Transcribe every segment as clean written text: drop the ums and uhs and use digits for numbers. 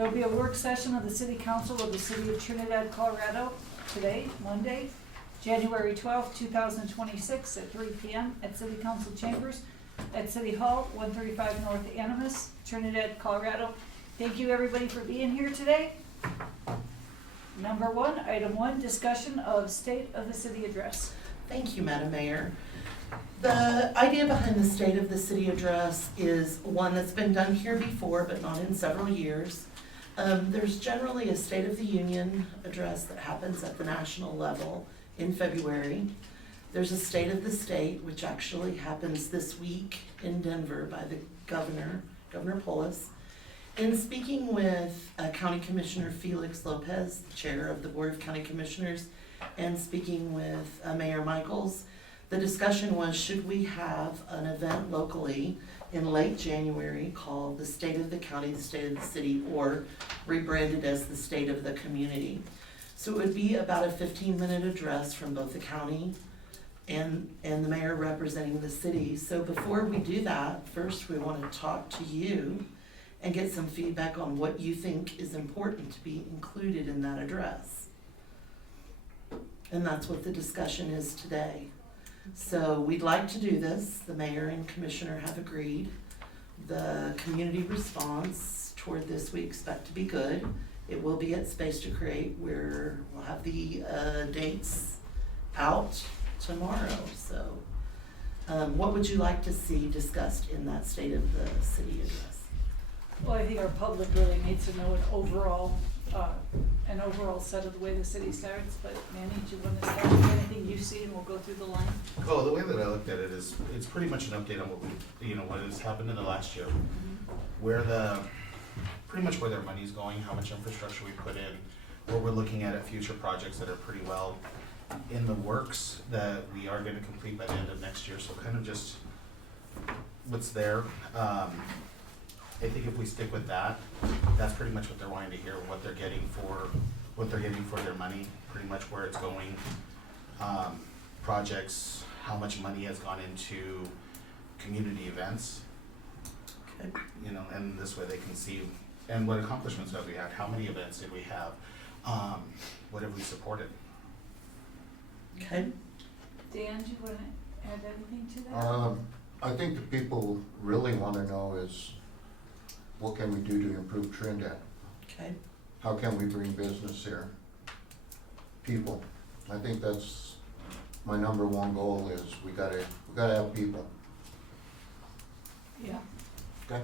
There will be a work session of the City Council of the City of Trinidad, Colorado today, Monday, January 12th, 2026 at 3 p.m. at City Council Chambers at City Hall, 135 North Animas, Trinidad, Colorado. Thank you everybody for being here today. Item one, discussion of State of the City Address. Thank you, Madam Mayor. The idea behind the State of the City Address is one that's been done here before, but not in several years. There's generally a State of the Union address that happens at the national level in February. There's a State of the State, which actually happens this week in Denver by the Governor Polis. In speaking with County Commissioner Felix Lopez, the chair of the Board of County Commissioners, and speaking with Mayor Michaels, the discussion was, should we have an event locally in late January called the State of the County, the State of the City, or rebranded as the State of the Community. So it would be about a 15-minute address from both the county and the mayor representing the city. So before we do that, first we want to talk to you and get some feedback on what you think is important to be included in that address. And that's what the discussion is today. So we'd like to do this. The mayor and commissioner have agreed. The community response toward this we expect to be good. It will be at Space to Create, where we'll have the dates out tomorrow. So what would you like to see discussed in that State of the City address? Well, I think our public really needs to know an overall set of the way the city starts, but Manny, do you want to start with anything you see and we'll go through the line? Oh, the way that I looked at it is, it's pretty much an update on what has happened in the last year. Pretty much where their money's going, how much infrastructure we put in, what we're looking at future projects that are pretty well in the works that we are gonna complete by the end of next year, so kind of just what's there. I think if we stick with that, that's pretty much what they're wanting to hear, what they're getting for their money, pretty much where it's going. Projects, how much money has gone into community events. Okay. And this way they can see, and what accomplishments have we had, how many events did we have, what have we supported. Okay. Dan, do you want to add anything to that? I think the people really want to know is, what can we do to improve Trinidad? Okay. How can we bring business here? People. I think that's my number one goal is we gotta have people. Yeah. Okay.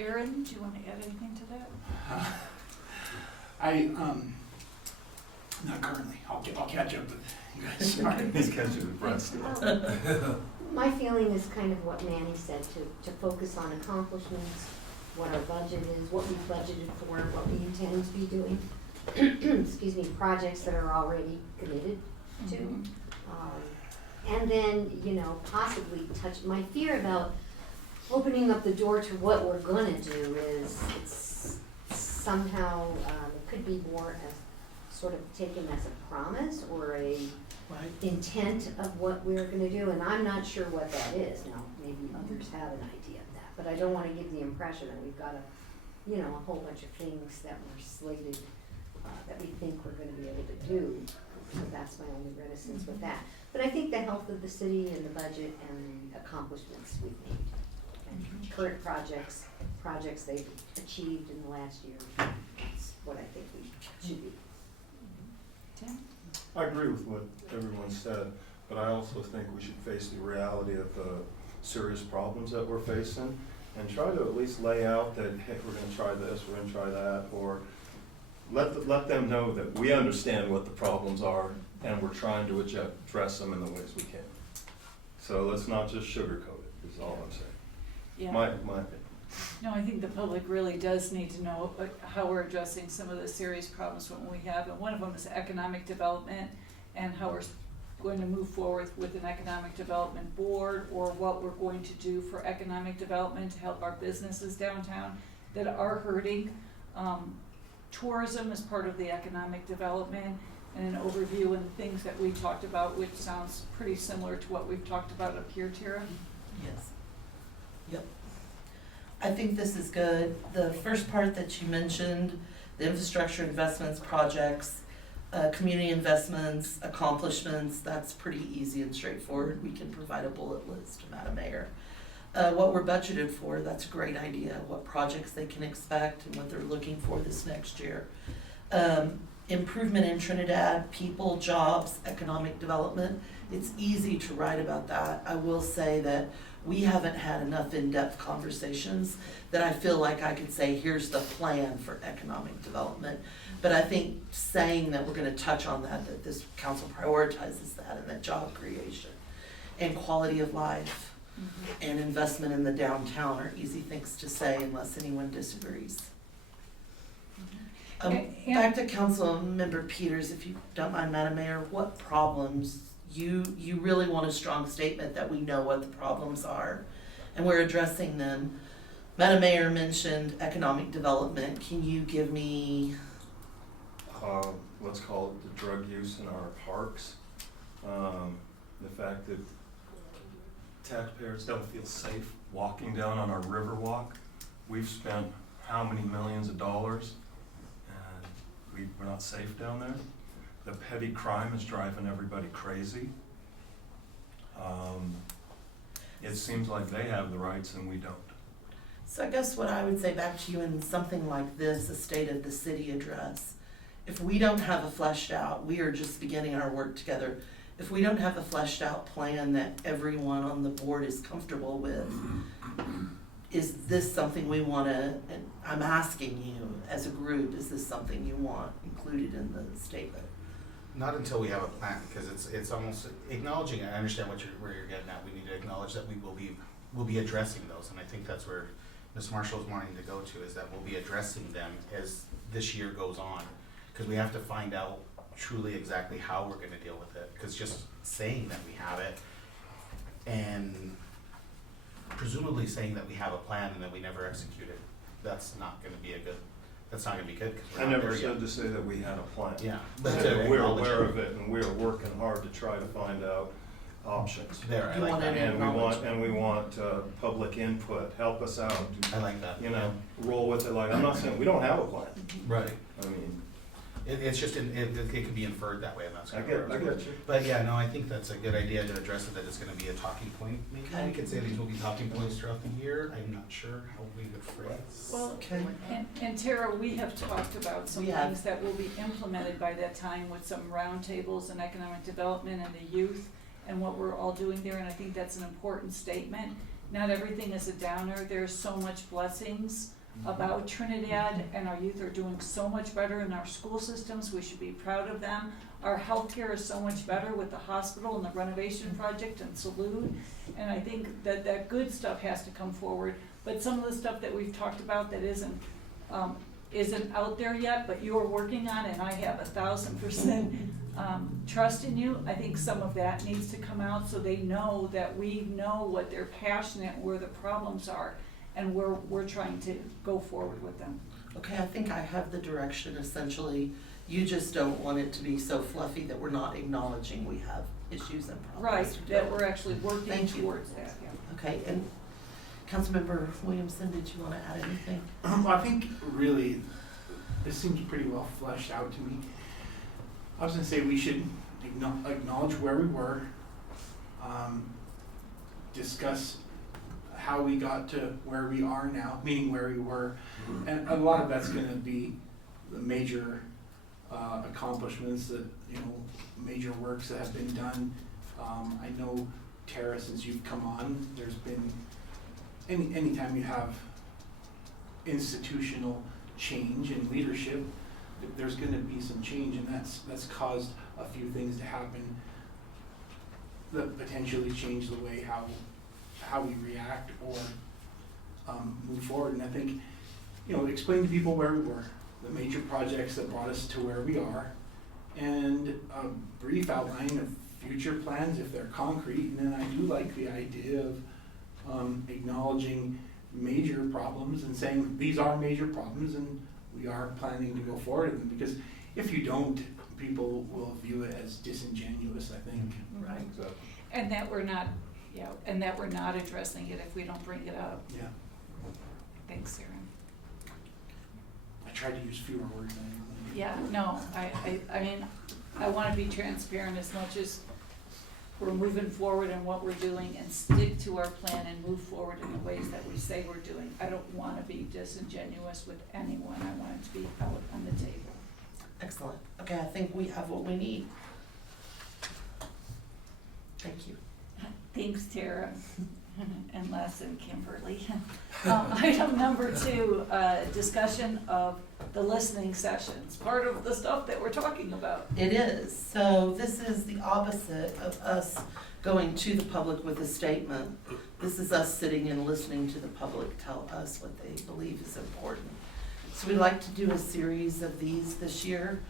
Aaron, do you want to add anything to that? Not currently. I'll catch up with you guys. Sorry. He's catching the breath. My feeling is kind of what Manny said, to focus on accomplishments, what our budget is, what we budgeted for, what we intend to be doing. Excuse me, projects that are already committed to. Mhm. And then, possibly touch, my fear about opening up the door to what we're gonna do is, it's somehow, it could be more as sort of taken as a promise or a Right. intent of what we're gonna do, and I'm not sure what that is. Now, maybe others have an idea of that, but I don't wanna give the impression that we've got a whole bunch of things that were slated, that we think we're gonna be able to do. So that's my only reticence with that. But I think the health of the city and the budget and the accomplishments we've made. And current projects they've achieved in the last year, that's what I think we should be. Tim? I agree with what everyone said, but I also think we should face the reality of the serious problems that we're facing and try to at least lay out that, hey, we're gonna try this, we're gonna try that, or let them know that we understand what the problems are and we're trying to address them in the ways we can. So let's not just sugarcoat it, is all I'm saying. Yeah. My opinion. No, I think the public really does need to know how we're addressing some of the serious problems that we have, and one of them is economic development and how we're going to move forward with an economic development board, or what we're going to do for economic development to help our businesses downtown that are hurting. Tourism is part of the economic development, and an overview and things that we talked about, which sounds pretty similar to what we've talked about up here, Tara. Yes. Yep. I think this is good. The first part that you mentioned, the infrastructure investments, projects, community investments, accomplishments, that's pretty easy and straightforward. We can provide a bullet list, Madam Mayor. What we're budgeted for, that's a great idea, what projects they can expect and what they're looking for this next year. Improvement in Trinidad, people, jobs, economic development, it's easy to write about that. I will say that we haven't had enough in-depth conversations that I feel like I could say, here's the plan for economic development. But I think saying that we're gonna touch on that this council prioritizes that, and that job creation and quality of life and investment in the downtown are easy things to say unless anyone disagrees. Back to Council Member Peters, if you don't mind, Madam Mayor, what problems, you really want a strong statement that we know what the problems are and we're addressing them. Madam Mayor mentioned economic development. Can you give me? Let's call it the drug use in our parks. The fact that taxpayers don't feel safe walking down on our river walk. We've spent how many millions of dollars and we're not safe down there. The petty crime is driving everybody crazy. It seems like they have the rights and we don't. So I guess what I would say back to you in something like this, a State of the City address, if we don't have a fleshed out, we are just beginning our work together. If we don't have a fleshed out plan that everyone on the board is comfortable with, is this something we wanna, and I'm asking you as a group, is this something you want included in the statement? Not until we have a plan, because it's almost acknowledging, I understand where you're getting at, we need to acknowledge that we'll be addressing those, and I think that's where Ms. Marshall's wanting to go to, is that we'll be addressing them as this year goes on, because we have to find out truly exactly how we're gonna deal with it, because just saying that we have it, and presumably saying that we have a plan and that we never execute it, that's not gonna be good, because I we're not never there yet. said to say that we had a plan. Yeah. But to we're acknowledge aware it. of it and we're working hard to try to find out options. There, I You like want that. it And acknowledgement. we want public input, help us out, I like that. you know, roll with it. Like, I'm not saying we don't have a plan. Right. I mean, It's just, it can be inferred that way, and that's. I get you. But yeah, no, I think that's a good idea to address it, that it's gonna be a talking point. Maybe we could say these will be talking points throughout the year. I'm not sure how we would phrase. Well, Okay. and Tara, we have talked about some We have. things that will be implemented by that time with some roundtables and economic development and the youth and what we're all doing there, and I think that's an important statement. Not everything is a downer, there's so much blessings about Trinidad, and our youth are doing so much better in our school systems, we should be proud of them. Our healthcare is so much better with the hospital and the renovation project and Salute, and I think that good stuff has to come forward. But some of the stuff that we've talked about that isn't out there yet, but you're working on, and I have 1,000% trust in you, I think some of that needs to come out so they know that we know what they're passionate, where the problems are, and we're trying to go forward with them. Okay, I think I have the direction essentially. You just don't want it to be so fluffy that we're not acknowledging we have issues and problems. Right, to that deal we're with. actually working Thank you. towards that, yeah. Okay, and Councilmember Williamson, did you wanna add anything? I think really, this seems pretty well fleshed out to me. I was gonna say we should acknowledge where we were, discuss how we got to where we are now, meaning where we were. And a lot of that's gonna be the major accomplishments that, major works that have been done. I know, Tara, since you've come on, there's been, anytime you have institutional change in leadership, there's gonna be some change, and that's caused a few things to happen that potentially change the way how we react or move forward. And I think, explain to people where we were, the major projects that brought us to where we are, and a brief outline of future plans if they're concrete. And then I do like the idea of acknowledging major problems and saying these are major problems and we are planning to go forward with them, because if you don't, people will view it as disingenuous, I think. Right. Exactly. And that we're not addressing it if we don't bring it up. Yeah. Thanks, Sarah. I tried to use fewer words than I Yeah, no, I mean, I wanna be transparent as much as we're moving forward in what we're doing and stick to our plan and move forward in the ways that we say we're doing. I don't wanna be disingenuous with anyone, I want it to be out on the table. Excellent. Okay, I think we have what we need. Thank you. Thanks, Tara, and Les and Kimberly. Item number 2, discussion of the listening sessions, part of the stuff that we're talking about. It is. So this is the opposite of us going to the public with a statement. This is us sitting and listening to the public tell us what they believe is important. So we'd like to do a series of these this year,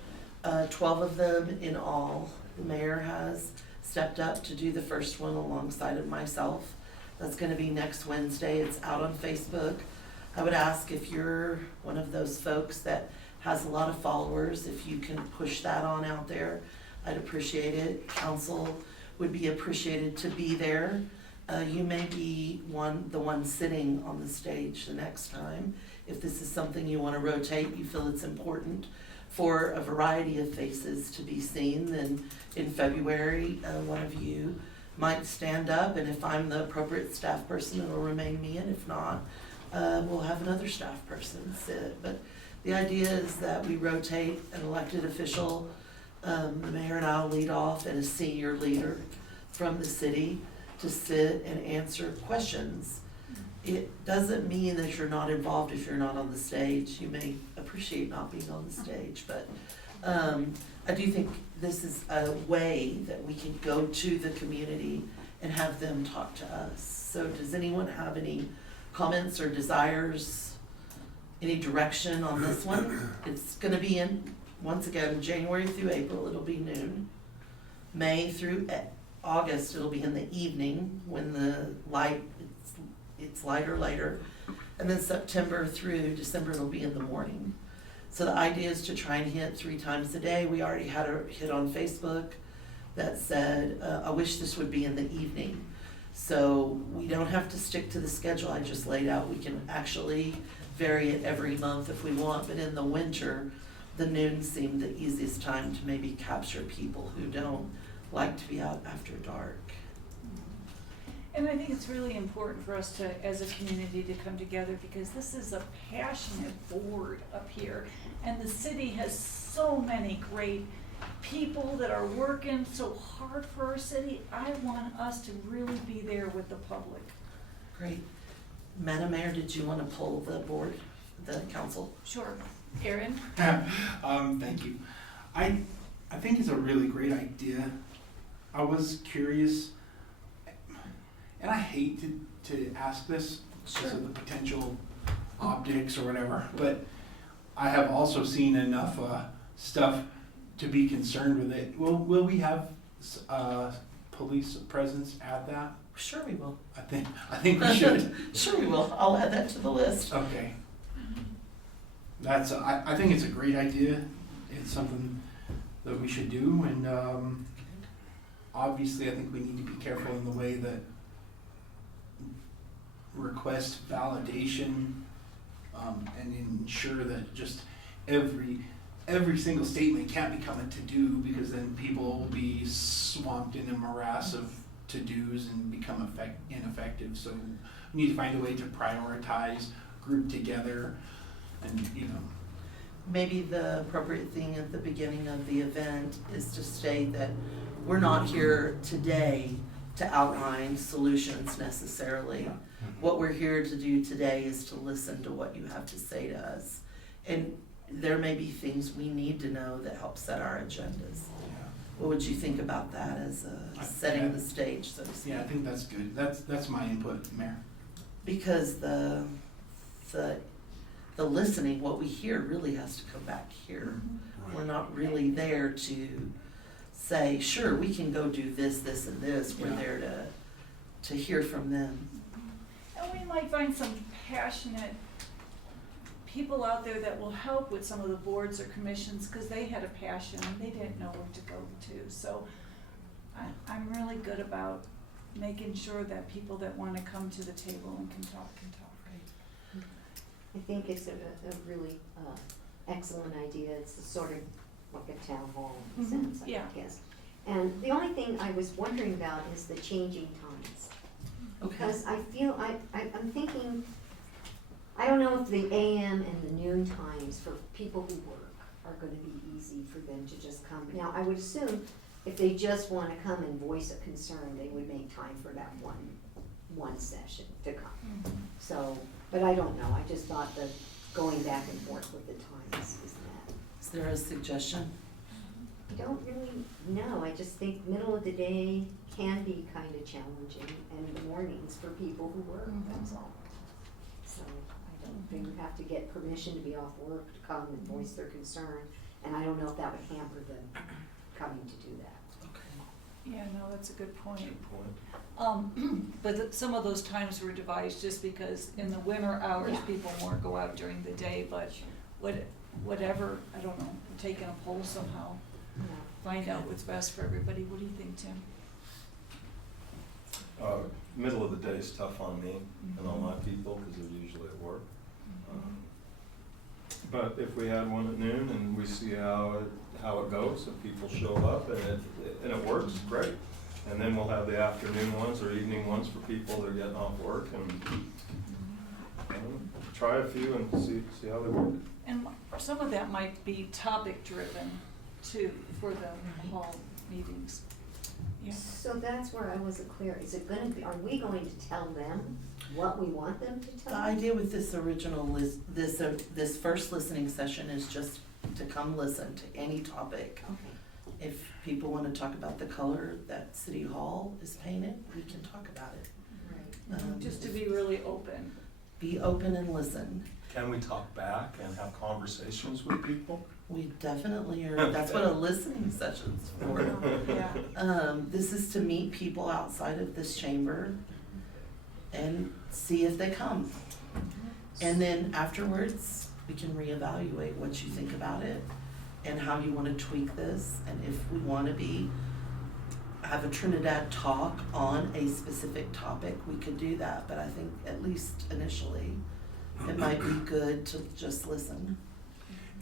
12 of them in all. The mayor has stepped up to do the first one alongside of myself. That's gonna be next Wednesday. It's out on Facebook. I would ask if you're one of those folks that has a lot of followers, if you can push that on out there, I'd appreciate it. Council would be appreciated to be there. You may be the one sitting on the stage the next time. If this is something you wanna rotate, you feel it's important for a variety of faces to be seen, then in February, one of you might stand up, and if I'm the appropriate staff person, it'll remain me, and if not, we'll have another staff person sit. But the idea is that we rotate an elected official, the mayor and I'll lead off, and a senior leader from the city to sit and answer questions. It doesn't mean that you're not involved if you're not on the stage. You may appreciate not being on the stage, but I do think this is a way that we can go to the community and have them talk to us. So does anyone have any comments or desires, any direction on this one? It's gonna be in, once again, January through April, it'll be noon. May through August, it'll be in the evening when the it's lighter later. And then September through December, it'll be in the morning. So the idea is to try and hit 3 times a day. We already had a hit on Facebook that said, I wish this would be in the evening. So we don't have to stick to the schedule I just laid out. We can actually vary it every month if we want, but in the winter, the noon seemed the easiest time to maybe capture people who don't like to be out after dark. And I think it's really important for us to, as a community, to come together because this is a passionate board up here. And the city has so many great people that are working so hard for our city. I want us to really be there with the public. Great. Madam Mayor, did you want to pull the board, the council? Sure. Aaron? Thank you. I think it's a really great idea. I was curious, and I hate to ask this because of the potential optics or whatever, but I have also seen enough stuff to be concerned with it. Will we have police presence at that? Sure we will. I think we should. Sure we will. I'll add that to the list. Okay. I think it's a great idea. It's something that we should do, and obviously I think we need to be careful in the way that request validation and ensure that just every single statement can't become a to-do, because then people will be swamped in a morass of to-dos and become ineffective. So we need to find a way to prioritize, group together, and Maybe the appropriate thing at the beginning of the event is to state that we're not here today to outline solutions necessarily. What we're here to do today is to listen to what you have to say to us. And there may be things we need to know that help set our agendas. What would you think about that as setting the stage, so to speak? Yeah, I think that's good. That's my input, Mayor. Because the listening, what we hear really has to come back here. We're not really there to say, sure, we can go do this, this, and this. We're there to hear from them. And we might find some passionate people out there that will help with some of the boards or commissions because they had a passion and they didn't know where to go to. So I'm really good about making sure that people that want to come to the table and can talk. I think it's a really, excellent idea. It's a sort of like a town hall in a Mhm, sense, I yeah. guess. And the only thing I was wondering about is the changing times. Okay. Because I feel, I'm thinking, I don't know if the AM and the noon times for people who work are gonna be easy for them to just come. Now, I would assume if they just wanna come and voice a concern, they would make time for that one session to come. So, but I don't know, I just thought that going back and forth with the times is that. Is there a suggestion? I don't really know, I just think middle of the day can be kind of challenging, and the mornings for people who work, that's all. So I don't, they would have to get permission to be off work to come and voice their concern, and I don't know if that would hamper them coming to do that. Okay. Yeah, no, that's a good point. Good point. But some of those times were devised just because in the winter hours, Yeah. people more go out during the day, but whatever, I don't know, taking a poll somehow, Yeah. find out what's best for everybody. What do you think, Tim? Middle of the day is tough on me and all my people, because they're usually at work. But if we had one at noon and we see how it goes, and people show up and it works, great. And then we'll have the afternoon ones or evening ones for people that are getting off work, and try a few and see how they work. And some of that might be topic driven too, for the hall meetings. Yeah. So that's where I wasn't clear, is it gonna be, are we going to tell them what we want them to The tell? idea with this original list, this first listening session is just to come listen to any topic. Okay, If people wanna talk about the color that City Hall is painted, we can talk about it. right. Just to be really open. Be open and listen. Can we talk back and have conversations with people? We definitely are, that's what a listening session's for. Yeah. This is to meet people outside of this chamber and see if they come. And then afterwards, we can reevaluate what you think about it and how you wanna tweak this, and if we wanna have a Trinidad talk on a specific topic, we could do that, but I think at least initially, it might be good to just listen.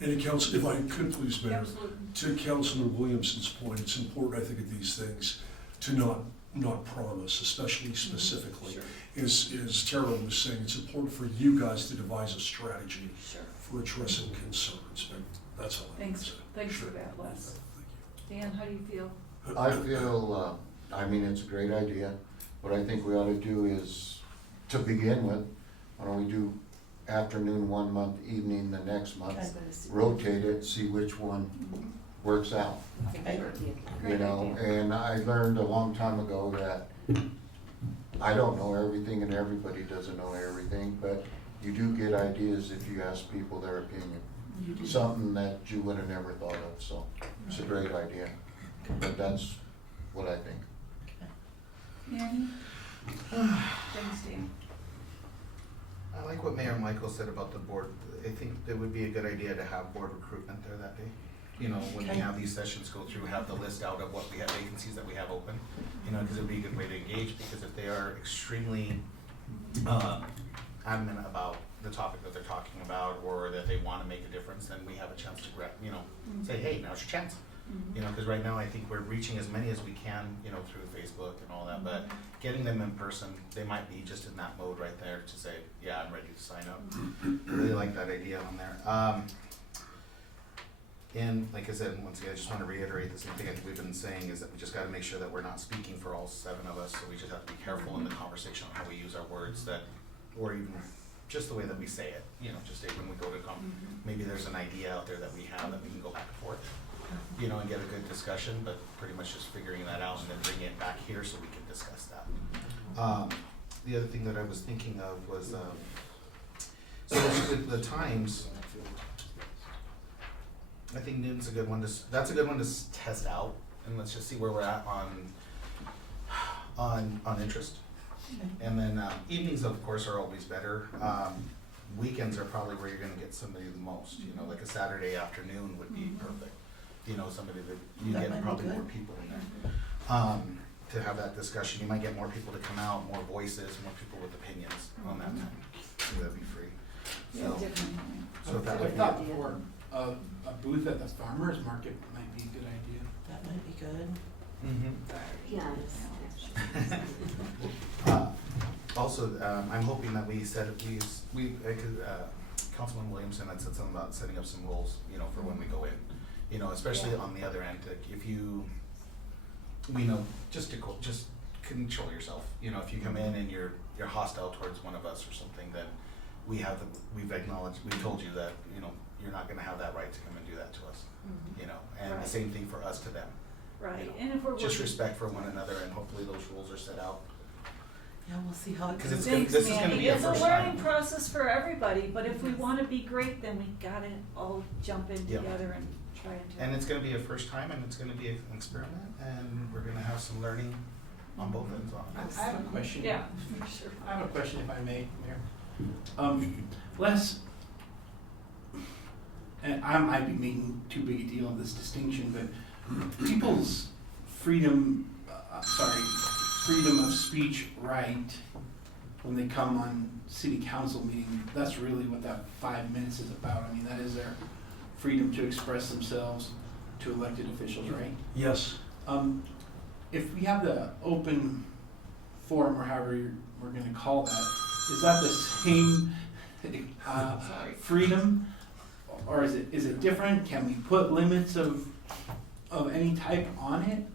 And Council, if I could please, Mayor, Absolutely. to Councilor Williamson's point, it's important, I think, of these things to not promise, especially specifically. Sure. As Tara was saying, it's important for you guys to devise a strategy Sure. for addressing concerns, but that's all I want to say. Thanks for Sure. that, Les. Thank Dan, how do you feel? I feel, I mean, it's a great idea. What I think we ought to do is, to begin with, why don't we do afternoon one month, evening the next month? Okay. Rotate it, see which one works out, Okay. you know? And I learned a long time ago that I don't know everything and everybody doesn't know everything, but you do get ideas if you ask people their opinion. You do. Something that you would have never thought of, so it's a great idea. But that's what I think. Annie? Thanks, Dan. I like what Mayor Michael said about the board. I think it would be a good idea to have board recruitment there that day. You know, when we Okay. have these sessions go through, have the list out of what we have, vacancies that we have open. You know, because it'd be a good way to engage, because if they are extremely adamant about the topic that they're talking about, or that they want to make a difference, then we have a chance to say, hey, now's your chance. You know, because right now I think we're reaching as many as we can, you know, through Facebook and all that, but getting them in person, they might be just in that mode right there to say, yeah, I'm ready to sign up. I really like that idea on there. And like I said, once again, I just want to reiterate the same thing I think we've been saying, is that we just got to make sure that we're not speaking for all 7 of us, so we just have to be careful in the conversation on how we use our words, that, or even just the way that we say it, you know, just say when we go to maybe there's an idea out there that we have that we can go back and forth, you know, and get a good discussion, but pretty much just figuring that out and then bringing it back here so we can discuss that. The other thing that I was thinking of was, so with the times, I think noon's a good one that's a good one to test out, and let's just see where we're at on interest. And then evenings, of course, are always better. Weekends are probably where you're gonna get somebody the most, you know, like a Saturday afternoon would be perfect. You know, somebody that you That get might be probably good. more people in there. To have that discussion, you might get more people to come out, more voices, more people with opinions on that time, so that'd be free. Yeah, So, definitely. so that I would be, thought before, a booth at the farmer's market might be a good idea. That might be good. Yeah, Also, I'm hoping that we said, Councilman Williamson had said something about setting up some rules, you know, for when we go in. You know, especially Yeah. on the other end, like if you, just control yourself. You know, if you come in and you're hostile towards one of us or something, then we've acknowledged, we've told you that, you know, you're not gonna have that right to come and do that to us. You know, and the Right. same thing for us to them. Right, You know, and if we're just working- respect for one another, and hopefully those rules are set out. Yeah, we'll see how it 'Cause goes. it's Thanks, this is gonna Manny. be a It's a first learning time. process for everybody, but if we wanna be great, then we gotta all jump in Yeah. together and try and do it. And it's gonna be a first time, and it's gonna be an experiment, and we're gonna have some learning on both ends on I it. have a question. Yeah, for sure. I have a question if I may, Mayor. Les, and I might be making too big a deal of this distinction, but people's freedom of speech right when they come on city council meeting, that's really what that 5 minutes is about. I mean, that is their freedom to express themselves to elected officials, right? Yes. If we have the open forum, or however we're gonna call that, is that the same freedom? Or is it different? Can we put limits of any type on it?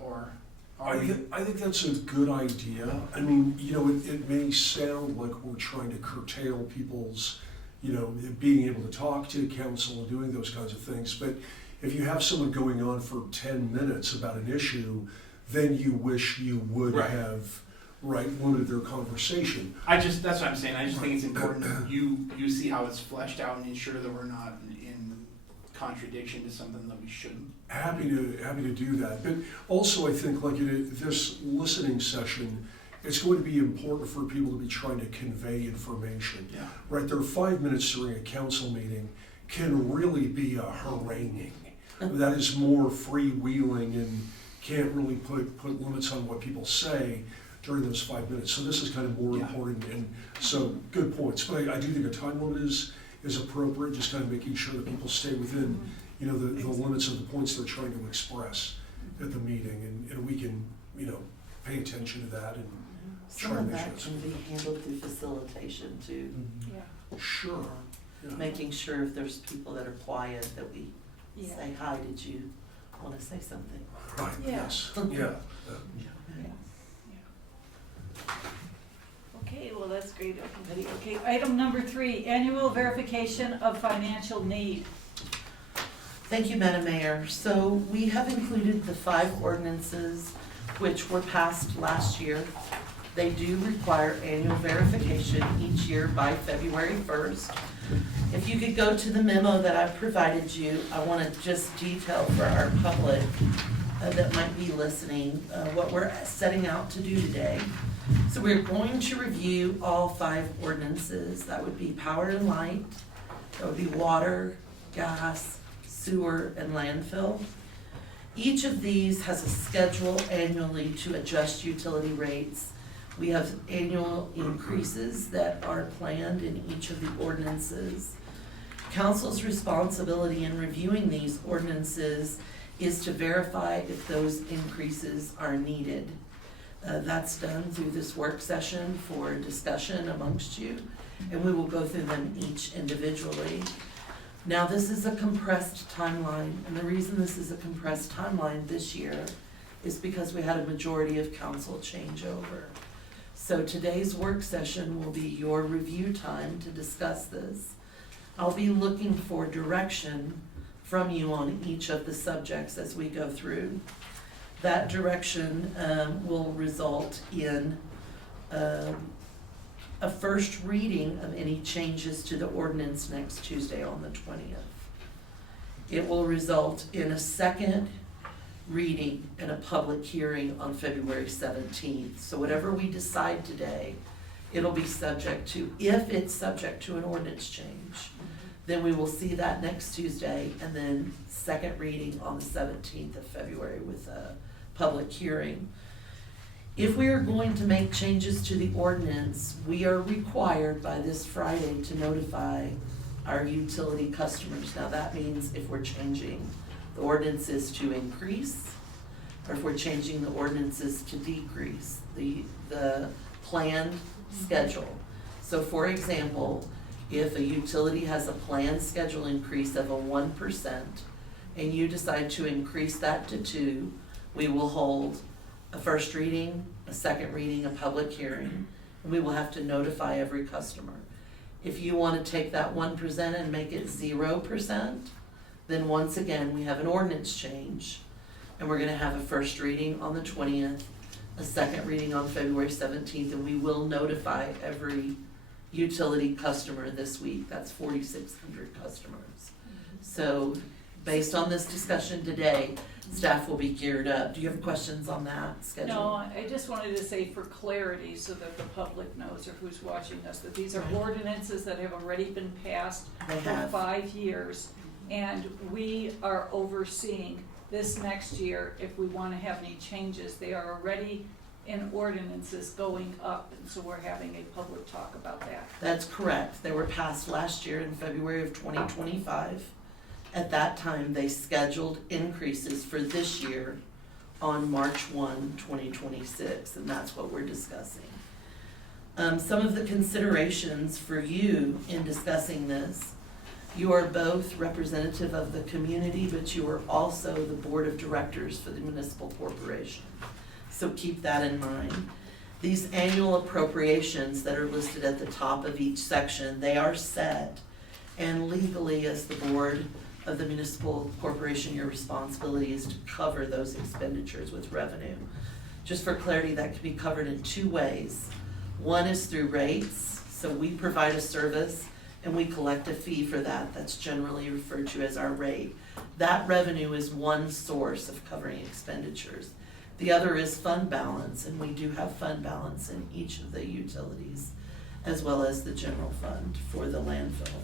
Or are we? I think that's a good idea. I mean, you know, it may sound like we're trying to curtail people's, you know, being able to talk to council and doing those kinds of things, but if you have someone going on for 10 minutes about an issue, then you wish you would Right. have, limited their conversation. that's what I'm saying. I just think it's important that you see how it's fleshed out and ensure that we're not in contradiction to something that we shouldn't. Happy to do that. But also, I think, like in this listening session, it's going to be important for people to be trying to convey information. Yeah. Right, their 5 minutes during a council meeting can really be a haranguing. That is more freewheeling and can't really put limits on what people say during those 5 minutes. So this is kind of more Yeah. important, and so good points. But I do think a time limit is appropriate, just kind of making sure that people stay within, you know, the limits of the points they're trying to express at the meeting, and we can, you know, pay attention to that and Some try of to make that sure can be handled through facilitation too. Yeah, Sure. Yeah. Making sure if there's people that are quiet, that we yeah, say, hi, did you wanna say something? Right, Yeah. yes, yeah. yeah. Okay, well, that's great, okay, item number 3, annual verification of financial need. Thank you, Madam Mayor. So we have included the 5 ordinances which were passed last year. They do require annual verification each year by February 1st. If you could go to the memo that I provided you, I want to just detail for our public that might be listening what we're setting out to do today. So we're going to review all 5 ordinances. That would be power and light, that would be water, gas, sewer, and landfill. Each of these has a schedule annually to adjust utility rates. We have annual increases that are planned in each of the ordinances. Council's responsibility in reviewing these ordinances is to verify if those increases are needed. That's done through this work session for discussion amongst you, and we will go through them each individually. Now, this is a compressed timeline, and the reason this is a compressed timeline this year is because we had a majority of council changeover. So today's work session will be your review time to discuss this. I'll be looking for direction from you on each of the subjects as we go through. That direction will result in a first reading of any changes to the ordinance next Tuesday on the 20th. It will result in a second reading and a public hearing on February 17th. So whatever we decide today, it'll be subject to, if it's subject to an ordinance change, then we will see that next Tuesday, and then second reading on the 17th of February with a public hearing. If we are going to make changes to the ordinance, we are required by this Friday to notify our utility customers. Now, that means if we're changing the ordinances to increase, or if we're changing the ordinances to decrease the planned schedule. So for example, if a utility has a planned schedule increase of a 1%, and you decide to increase that to 2, we will hold a first reading, a second reading, a public hearing, and we will have to notify every customer. If you want to take that 1% and make it 0%, then once again, we have an ordinance change, and we're gonna have a first reading on the 20th, a second reading on February 17th, and we will notify every utility customer this week. That's 4,600 customers. So based on this discussion today, staff will be geared up. Do you have questions on that schedule? No, I just wanted to say for clarity, so that the public knows, or who's watching us, that these are ordinances that have already been passed They for have. 5 years. And we are overseeing this next year, if we wanna have any changes. They are already in ordinances going up, and so we're having a public talk about that. That's correct. They were passed last year in February of 2025. At that time, they scheduled increases for this year on March 1, 2026, and that's what we're discussing. Some of the considerations for you in discussing this: you are both representative of the community, but you are also the board of directors for the municipal corporation. So keep that in mind. These annual appropriations that are listed at the top of each section, they are set, and legally, as the board of the municipal corporation, your responsibility is to cover those expenditures with revenue. Just for clarity, that can be covered in 2 ways. One is through rates, so we provide a service and we collect a fee for that. That's generally referred to as our rate. That revenue is one source of covering expenditures. The other is fund balance, and we do have fund balance in each of the utilities, as well as the general fund for the landfill.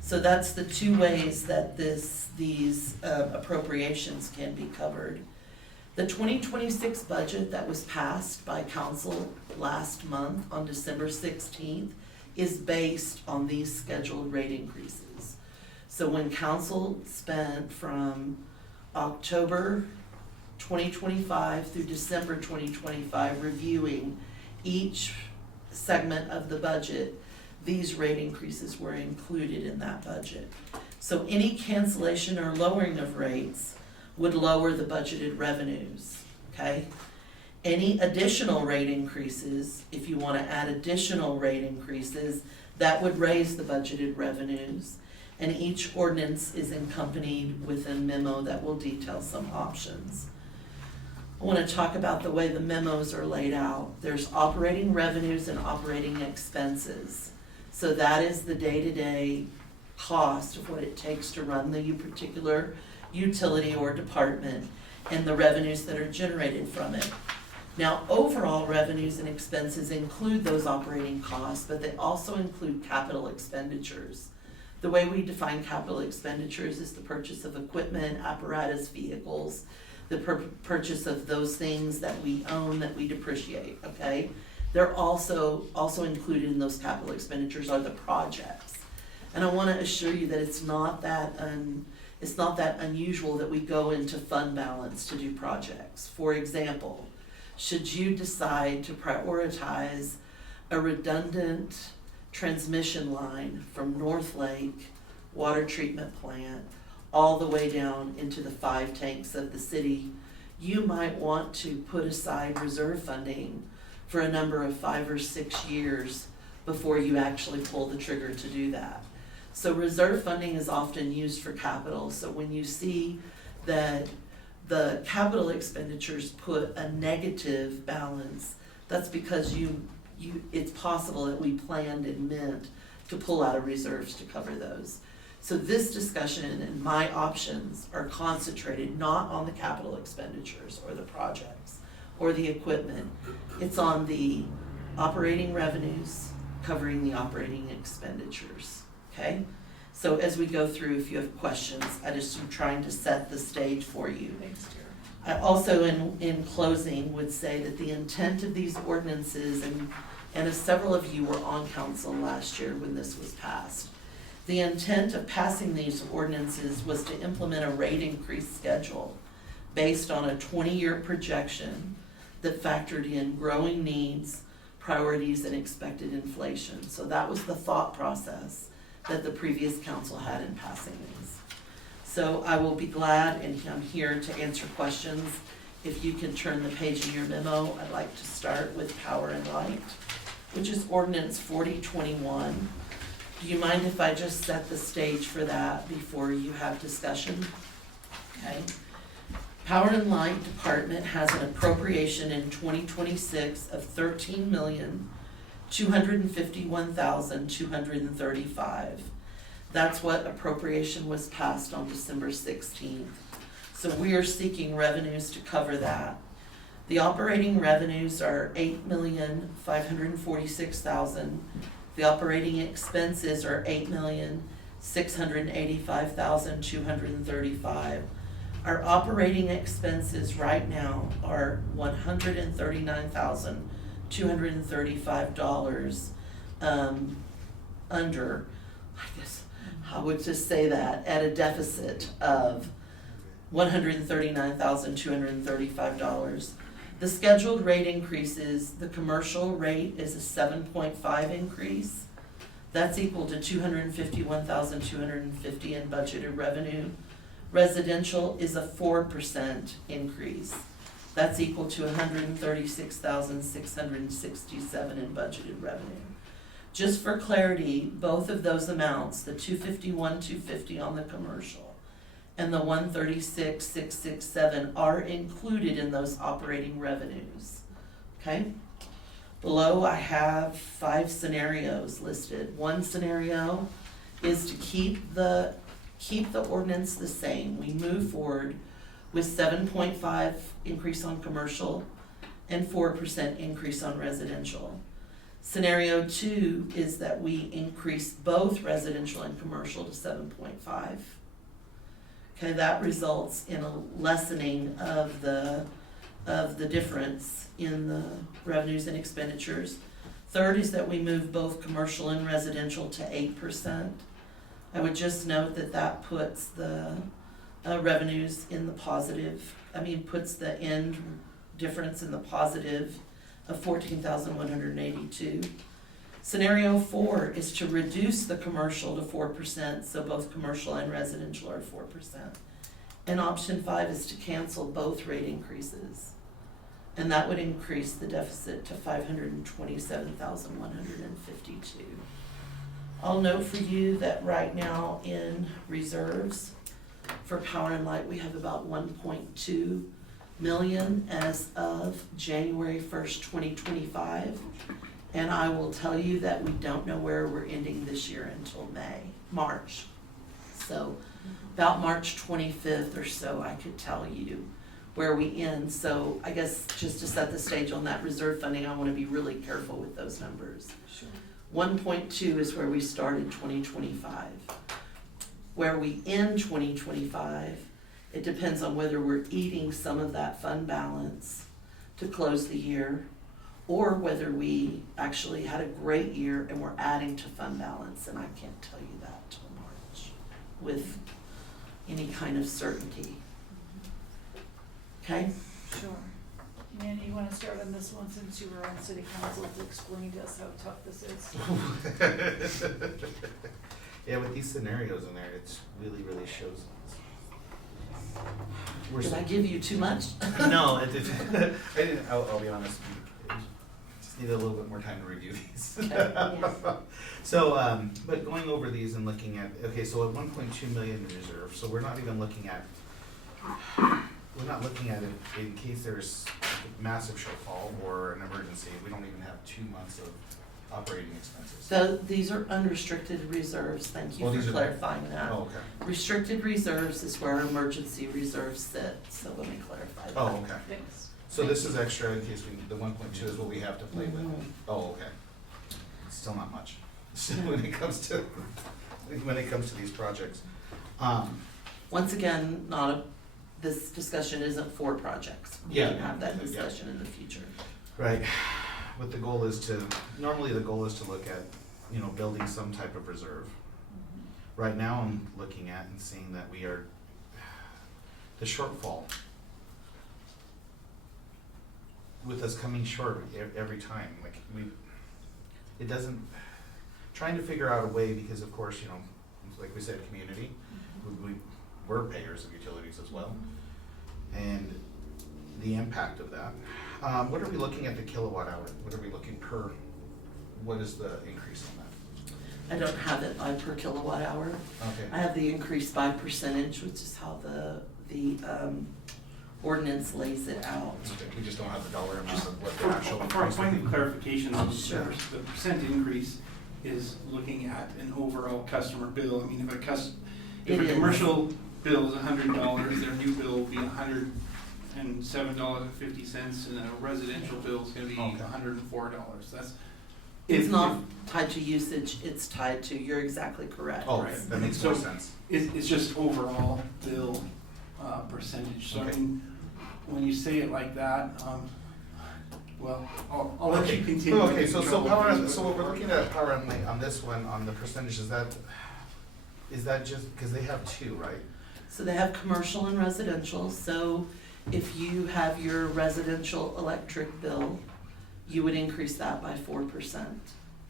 So that's the 2 ways that these appropriations can be covered. The 2026 budget that was passed by council last month on December 16th is based on these scheduled rate increases. So when council spent from October 2025 through December 2025 reviewing each segment of the budget, these rate increases were included in that budget. So any cancellation or lowering of rates would lower the budgeted revenues, okay? Any additional rate increases, if you want to add additional rate increases, that would raise the budgeted revenues. And each ordinance is accompanied with a memo that will detail some options. I want to talk about the way the memos are laid out. There's operating revenues and operating expenses. So that is the day-to-day cost of what it takes to run the particular utility or department, and the revenues that are generated from it. Now, overall revenues and expenses include those operating costs, but they also include capital expenditures. The way we define capital expenditures is the purchase of equipment, apparatus, vehicles, the purchase of those things that we own that we depreciate, okay? They're also included in those capital expenditures are the projects. And I want to assure you that it's not that unusual that we go into fund balance to do projects. For example, should you decide to prioritize a redundant transmission line from North Lake water treatment plant all the way down into the 5 tanks of the city, you might want to put aside reserve funding for a number of 5 or 6 years before you actually pull the trigger to do that. So reserve funding is often used for capital. So when you see that the capital expenditures put a negative balance, that's because it's possible that we planned and meant to pull out of reserves to cover those. So this discussion and my options are concentrated not on the capital expenditures or the projects or the equipment. It's on the operating revenues covering the operating expenditures, okay? So as we go through, if you have questions, I just am trying to set the stage for you. Thanks, Tara. I also, in closing, would say that the intent of these ordinances, and as several of you were on council last year when this was passed, the intent of passing these ordinances was to implement a rate increase schedule based on a 20-year projection that factored in growing needs, priorities, and expected inflation. So that was the thought process that the previous council had in passing these. So I will be glad, and I'm here to answer questions. If you can turn the page in your memo, I'd like to start with Power and Light, which is ordinance 4021. Do you mind if I just set the stage for that before you have discussion? Okay. Power and Light Department has an appropriation in 2026 of $13,251,235. That's what appropriation was passed on December 16th. So we are seeking revenues to cover that. The operating revenues are $8,546,000. The operating expenses are $8,685,235. Our operating expenses right now are $139,235 under, I guess I would just say that, at a deficit of $139,235. The scheduled rate increases, the commercial rate is a 7.5 increase. That's equal to $251,250 in budgeted revenue. Residential is a 4% increase. That's equal to $136,667 in budgeted revenue. Just for clarity, both of those amounts, the $251,250 on the commercial and the $136,667 are included in those operating revenues. Okay? Below I have 5 scenarios listed. One scenario is to keep the ordinance the same. We move forward with 7.5 increase on commercial and 4% increase on residential. Scenario 2 is that we increase both residential and commercial to 7.5. Okay, that results in a lessening of the difference in the revenues and expenditures. Third is that we move both commercial and residential to 8%. I would just note that that puts the revenues in the positive, puts the end difference in the positive of $14,182. Scenario 4 is to reduce the commercial to 4%, so both commercial and residential are 4%. And option 5 is to cancel both rate increases. And that would increase the deficit to $527,152. I'll note for you that right now in reserves for Power and Light, we have about $1.2 million as of January 1st, 2025. And I will tell you that we don't know where we're ending this year until March. So about March 25th or so, I could tell you where we end. So I guess just to set the stage on that reserve funding, I want to be really careful with those numbers. Sure. 1.2 is where we started 2025. Where we end 2025, it depends on whether we're eating some of that fund balance to close the year, or whether we actually had a great year and we're adding to fund balance, and I can't tell you that till March with any kind of certainty. Okay? Sure. Manny, you wanna start on this one since you were on city council to explain to us how tough this is? Yeah, with these scenarios in there, it's really shows us. Did I give you too much? No, it didn't. I'll be honest, just need a little bit more time to review these. Okay, yes. So, but going over these and looking at, okay, so at 1.2 million in reserve, so we're not even looking at, it in case there's a massive shortfall or an emergency. We don't even have 2 months of operating expenses. So these are unrestricted reserves, thank you Oh, for these are- clarifying that. Oh, okay. Restricted reserves is where emergency reserves sit, so let me clarify that. Oh, okay. Thanks. So this is extra in case the 1.2 is what we have to play with. Mhm. Oh, okay. Still not much. when it comes to these projects. Once again, not this discussion isn't for projects. We Yeah. can have that Yeah. discussion in the future. Right, but the goal is to, normally the goal is to look at, you know, building some type of reserve. Right now, I'm looking at and seeing that we are, the shortfall with us coming short every time, like it doesn't, trying to figure out a way, because of course, you know, like we said, community, we're payers of utilities as well. And the impact of that. What are we looking at the kilowatt hour? What are we looking per, what is the increase on that? I don't have it by per kilowatt hour. Okay. I have the increase by percentage, which is how the ordinance lays it out. Okay, we just don't have the dollar amount of what the For actual a increase point would of be. clarification, Sure. the percent increase is looking at an overall customer bill. I mean, if It a is. commercial bill is $100, their new bill will be $107.50, and a residential bill is gonna be Okay. $104. That's. It's if- not tied to usage, it's tied to, you're exactly correct. Oh, Right. okay, that makes So- more sense. It's just overall bill percentage. So I Okay. mean, when you say it like that, well, I'll let Okay. you continue. Okay, so Control power, things, so but- what we're looking at power on this one, on the percentage, is that just, because they have two, right? So they have commercial and residential, so if you have your residential electric bill, you would increase that by 4%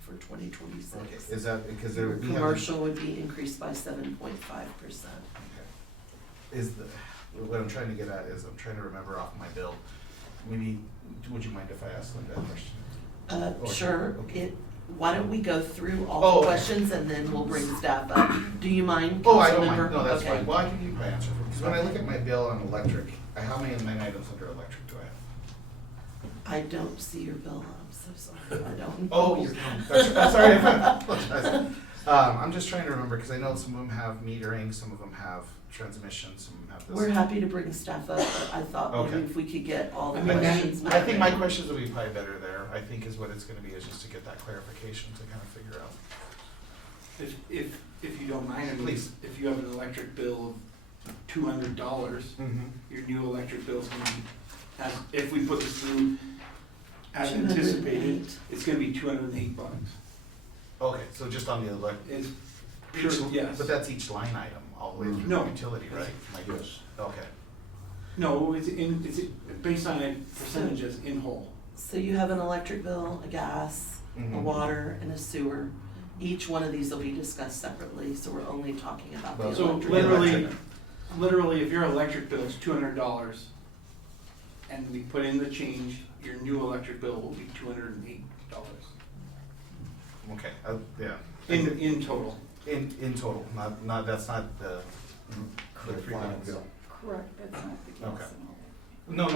for 2026. Okay, is that, because there would be. Commercial would be increased by 7.5%. Okay. Is the, what I'm trying to get at is, I'm trying to remember off my bill, maybe, would you mind if I ask Linda a question? Or- Sure, okay. why don't we go through all Oh, the okay. questions and then we'll bring staff up. Do you mind, Oh, I don't Councilmember? mind, no, that's Okay. fine, well, I can give you my answer, because when I look at my bill on electric, how many line items under electric do I have? I don't see your bill, I'm so sorry, I don't. Oh, that's sorry, I apologize. I'm just trying to remember, because I know some of them have metering, some of them have transmission, some of them have this. We're happy to bring staff up, but I thought maybe Okay. if we could get all the I mean, questions. I think my questions will be probably better there, I think is what it's gonna be, is just to get that clarification to kind of figure out. If you don't mind, I mean, Please. if you have an electric bill of $200, Mm-hmm. your new electric bill is gonna be, if we put this through as anticipated, 208. it's gonna be $208. Okay, so just on the electric. It's pure, yes. But that's each line item, all the way through No. the utility, right? Like, Yes. okay. No, it's based on a percentages in whole. So you have an electric bill, a gas, a Mhm. water, and a sewer. Each one of these will be discussed separately, so we're only talking about the Well, So electric. literally, if your electric bill is $200 and we put in the change, your new electric bill will be $208 Okay, yeah. in total. In total, not, that's not the three Final lines. bill. Correct, that's not the case Okay. at all. No,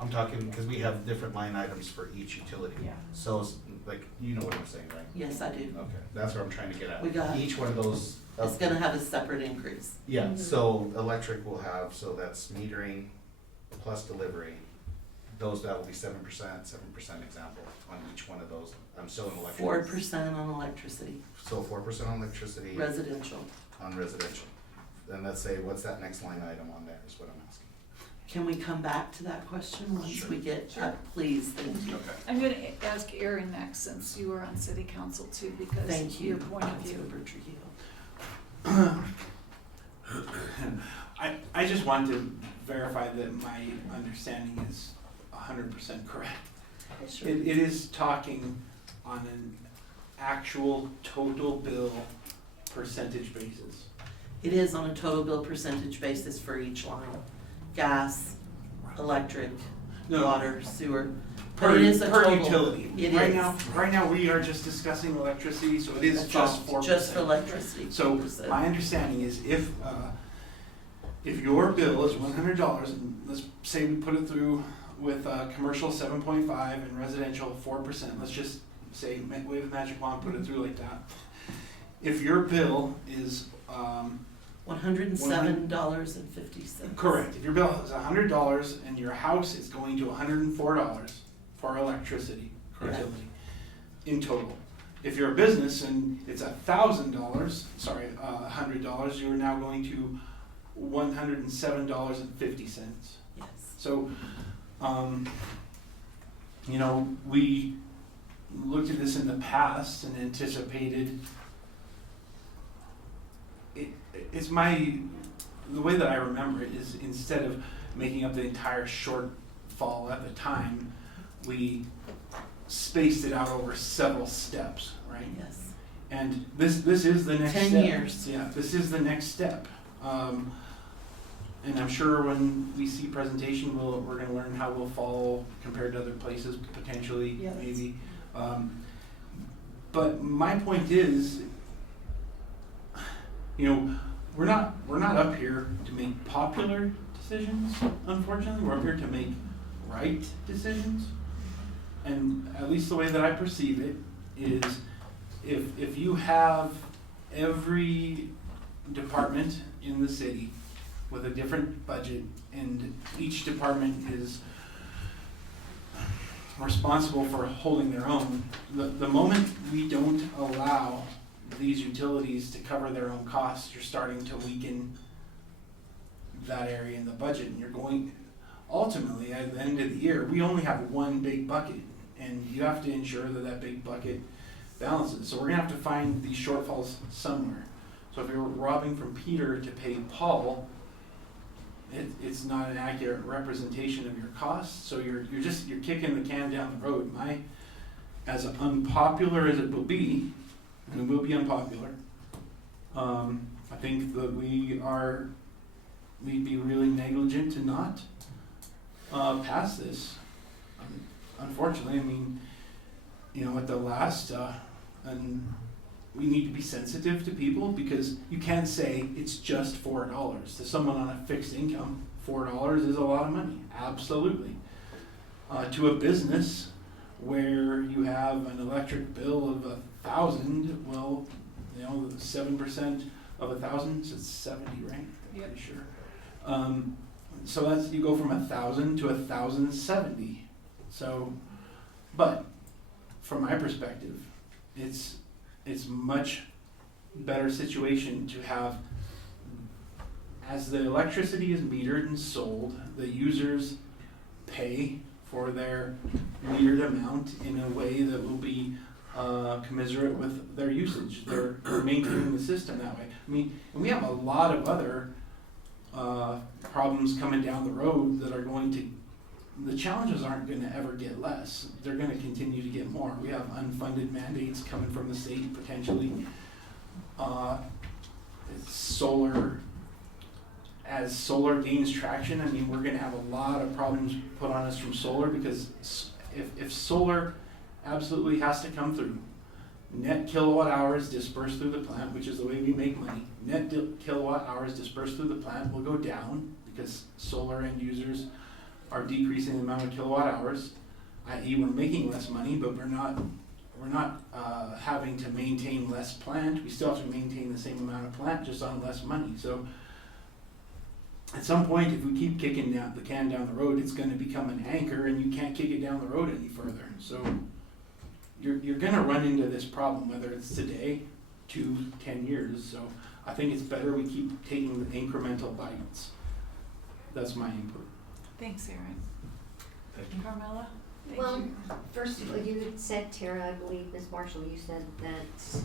I'm talking, because we have different line items for each utility. Yeah. So, like, you know what I'm saying, right? Yes, I do. Okay, that's what I'm trying to get at. We got- Each one of those. It's gonna have a separate increase. Yeah, so electric will have, so that's metering plus delivery. Those, that will be 7% example on each one of those. I'm still in electric. 4% on electricity, So 4% on electricity residential. on residential. Then let's say, what's that next line item on there is what I'm asking. Can we come back to that question once Sure. we get Sure. up, please, thank you. Okay. I'm gonna ask Erin next, since you were on city council too, because Thank you, your point of view. Councilmember Trujillo. I just want to verify that my understanding is 100% correct. Sure. It is talking on an actual total bill percentage basis. It is on a total bill percentage basis for each line. Gas, electric, No. water, sewer. Per, But it is a per total. utility. It Right is. now, we are just discussing electricity, so it is That's just all, 4%. just for electricity. So 4%. my understanding is if your bill is $100, and let's say we put it through with commercial 7.5 and residential 4%, let's just say, wave a magic wand, put it through like that. If your bill is, $107.50. correct, if your bill is $100 and your house is going to $104 for electricity, Correct. utility, in total. If you're a business and it's $1,000, sorry, $100, you're now going to $107.50. Yes. So, you know, we looked at this in the past and anticipated, it's the way that I remember it is instead of making up the entire shortfall at the time, we spaced it out over several steps, right? Yes. And this is the next 10 step. years. Yeah, this is the next step. And I'm sure when we see presentation, we're gonna learn how we'll fall compared to other places, potentially, Yes. maybe. But my point is, you know, we're not up here to make popular decisions, unfortunately. We're up here to make right decisions. And at least the way that I perceive it is if you have every department in the city with a different budget and each department is responsible for holding their own, the moment we don't allow these utilities to cover their own costs, you're starting to weaken that area in the budget, and you're going, ultimately, at the end of the year, we only have one big bucket, and you have to ensure that that big bucket balances. So we're gonna have to find these shortfalls somewhere. So if you're robbing from Peter to pay Paul, it's not an accurate representation of your costs, so you're kicking the can down the road. As unpopular as it will be, and it will be unpopular, I think that we'd be really negligent to not pass this. Unfortunately, I mean, you know, at the last, and we need to be sensitive to people, because you can't say it's just $4. To someone on a fixed income, $4 is a lot of money, absolutely. To a business where you have an electric bill of $1,000, well, you know, 7% of 1,000, so it's 70, right? I'm Yep. pretty sure. So that's, you go from 1,000 to 1,070. So, but from my perspective, it's much better situation to have, as the electricity is metered and sold, the users pay for their metered amount in a way that will be commiserate with their usage. They're maintaining the system that way. I mean, and we have a lot of other problems coming down the road that are going to, the challenges aren't going to ever get less. They're going to continue to get more. We have unfunded mandates coming from the state potentially. Solar, as solar gains traction, I mean, we're going to have a lot of problems put on us from solar, because if solar absolutely has to come through, net kilowatt hours dispersed through the plant, which is the way we make money, net kilowatt hours dispersed through the plant will go down because solar end users are decreasing the amount of kilowatt hours, i.e. we're making less money, but we're not having to maintain less plant. We still have to maintain the same amount of plant, just on less money. So at some point, if we keep kicking the can down the road, it's going to become an anchor, and you can't kick it down the road any further. So you're going to run into this problem, whether it's today, 2, 10 years. So I think it's better we keep taking the incremental bites. That's my input. Thanks, Aaron. Thank you. Carmela? Thank Well, you. first of all, you had said, Tara, I believe, Ms. Marshall, you said that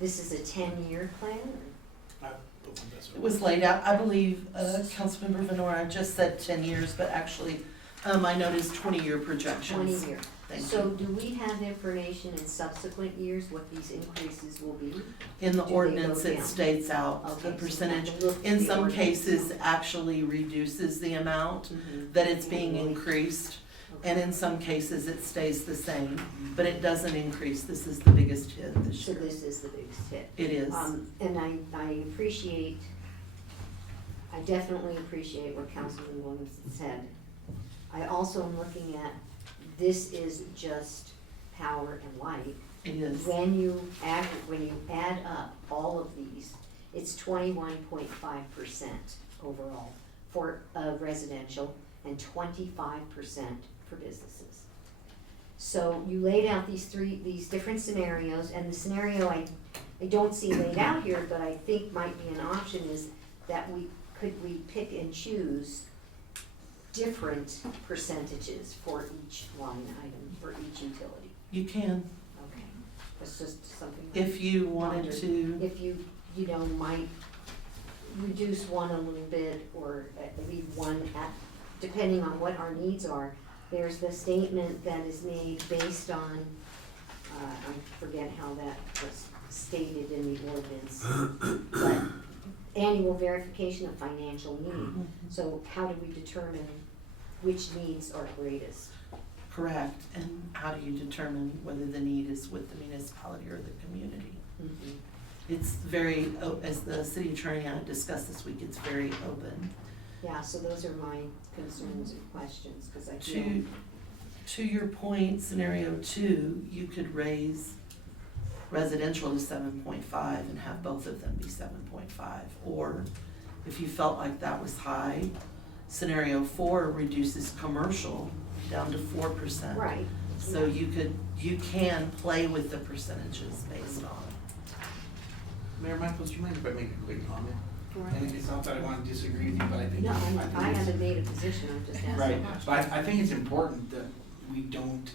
this is a 10-year plan? It was laid out, I believe, Councilmember Venora just said 10 years, but actually, I noticed 20-year projections. 20-year. Thank So you. do we have information in subsequent years what these increases will be? In the Do they ordinance, go it down? states out Okay, the so we have percentage. to look at In the some ordinance. cases, actually reduces the amount Mhm. that it's being increased, and in some cases, it stays the same, but it doesn't increase. This is the biggest hit this So year. this is the biggest hit. It is. And I definitely appreciate what Councilman Williamson said. I also am looking at, this is just power and light. It is. When you add up all of these, it's 21.5% overall for residential and 25% for businesses. So you laid out these different scenarios, and the scenario I don't see laid out here, but I think might be an option, is that we could we pick and choose different percentages for each line item, for each utility? You can, Okay, that's just something. if you wanted wondered. to. If you know, might reduce one a little bit or leave one at, depending on what our needs are. There's the statement that is made based on, I forget how that was stated in the ordinance, but annual verification of financial need. So how do we determine which needs are greatest? Correct, and how do you determine whether the need is with the municipality or the community? Mhm. It's very, as the city attorney and I discussed this week, it's very open. Yeah, so those are my concerns and questions, because I feel. To your point, scenario 2, you could raise residential to 7.5 and have both of them be 7.5. Or if you felt like that was high, scenario 4 reduces commercial down to 4%. Right. So you can play with the percentages based on. Mayor Michaels, do you mind if I make a quick comment? And it's not that I want to disagree with you, but I think. No, think I it's- haven't made a position, I'm just asking. Right, but I think it's important that we don't,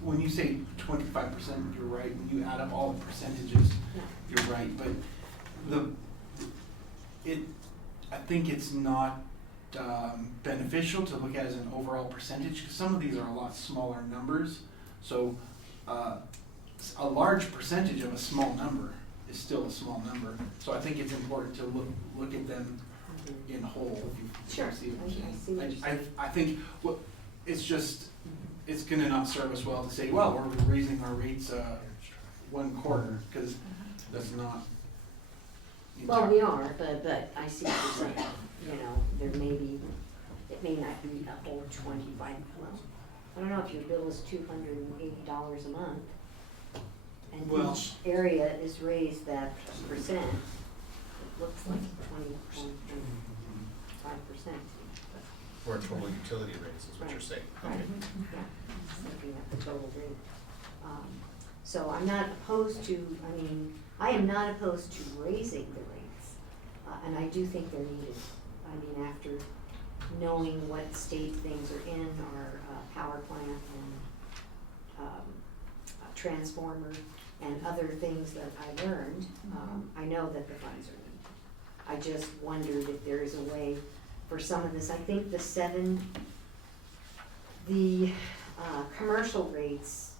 when you say 25%, you're right, when you add up all the percentages, Yeah. you're right, but I think it's not beneficial to look at as an overall percentage, because some of these are a lot smaller numbers, so a large percentage of a small number is still a small number, so I think it's important to look at them Mhm. in whole, if you Sure, see what I'm I see what saying. you're saying. I think, it's just, it's gonna not serve us well to say, well, we're raising our rates 1/4, because that's not. Well, we are, but I see what you're saying, you know, there may be, it may not be a whole 25, well, I don't know, if your bill is $280 a month, and Well- each area is raised that percent, it looks like 25%. For a total utility rates is what you're saying. Right, Okay. yeah, just looking at the total rate. So I'm not opposed to, I am not opposed to raising the rates, and I do think they're needed. After knowing what state things are in, our power plant and transformer and other things that I learned, I know that the funds are needed. I just wondered if there is a way for some of this. I think the commercial rates,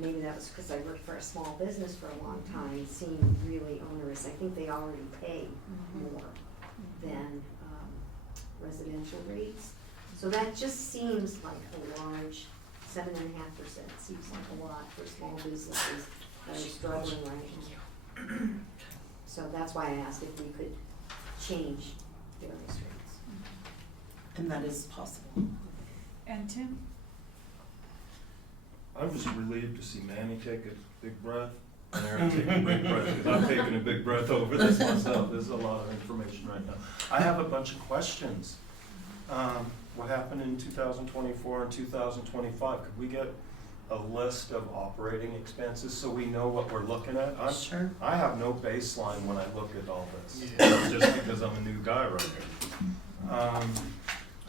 maybe that was because I worked for a small business for a long time, seemed really onerous. I think they already pay more than residential rates. So that just seems like a large, 7.5% seems like a lot for small businesses that are struggling right now. So that's why I asked if we could change various rates. And that is possible. And Tim? I'm just relieved to see Manny take a big breath and Aaron take a big breath, because I'm taking a big breath over this myself. This is a lot of information right now. I have a bunch of questions. What happened in 2024 and 2025? Could we get a list of operating expenses so we know what we're looking at? Sure. I have no baseline when I look at all this, Yeah. just because I'm a new guy right here.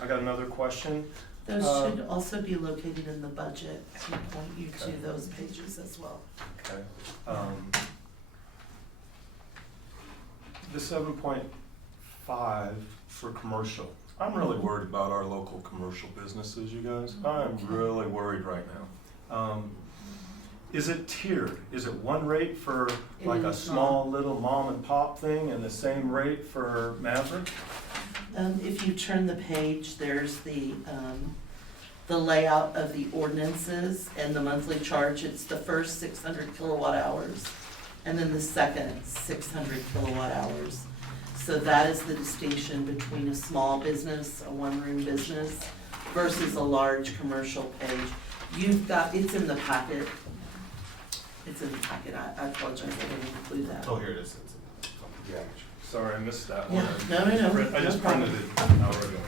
I got another question. Those should also be located in the budget to point you to Okay. those pages as well. Okay. The 7.5 for commercial. I'm really worried about our local commercial businesses, you guys. I'm really worried right now. Is it tiered? Is it one rate for It like a is small little mom and pop thing and the same rate for Maverick? If you turn the page, there's the layout of the ordinances and the monthly charge. It's the first 600 kilowatt hours, and then the second 600 kilowatt hours. So that is the distinction between a small business, a one-room business, versus a large commercial page. You've got, it's in the packet. It's in the packet. I apologize, I didn't include that. Oh, here it is. Yeah. Sorry, I missed that Yeah, one. no, I just no printed it an hour ago.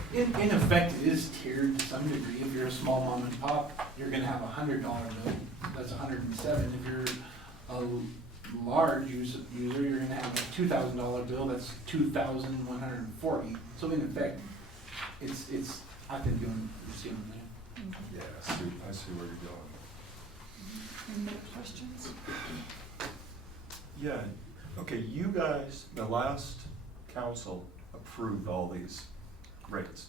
In effect, it is tiered to some degree. If you're a small mom and pop, you're gonna have $100 bill, that's 107. If you're a large user, you're gonna have a $2,000 bill, that's 2,140. So in effect, it's, I think you're seeing that. Yeah, I see where you're going. Any other questions? Yeah, okay, you guys, the last council approved all these rates.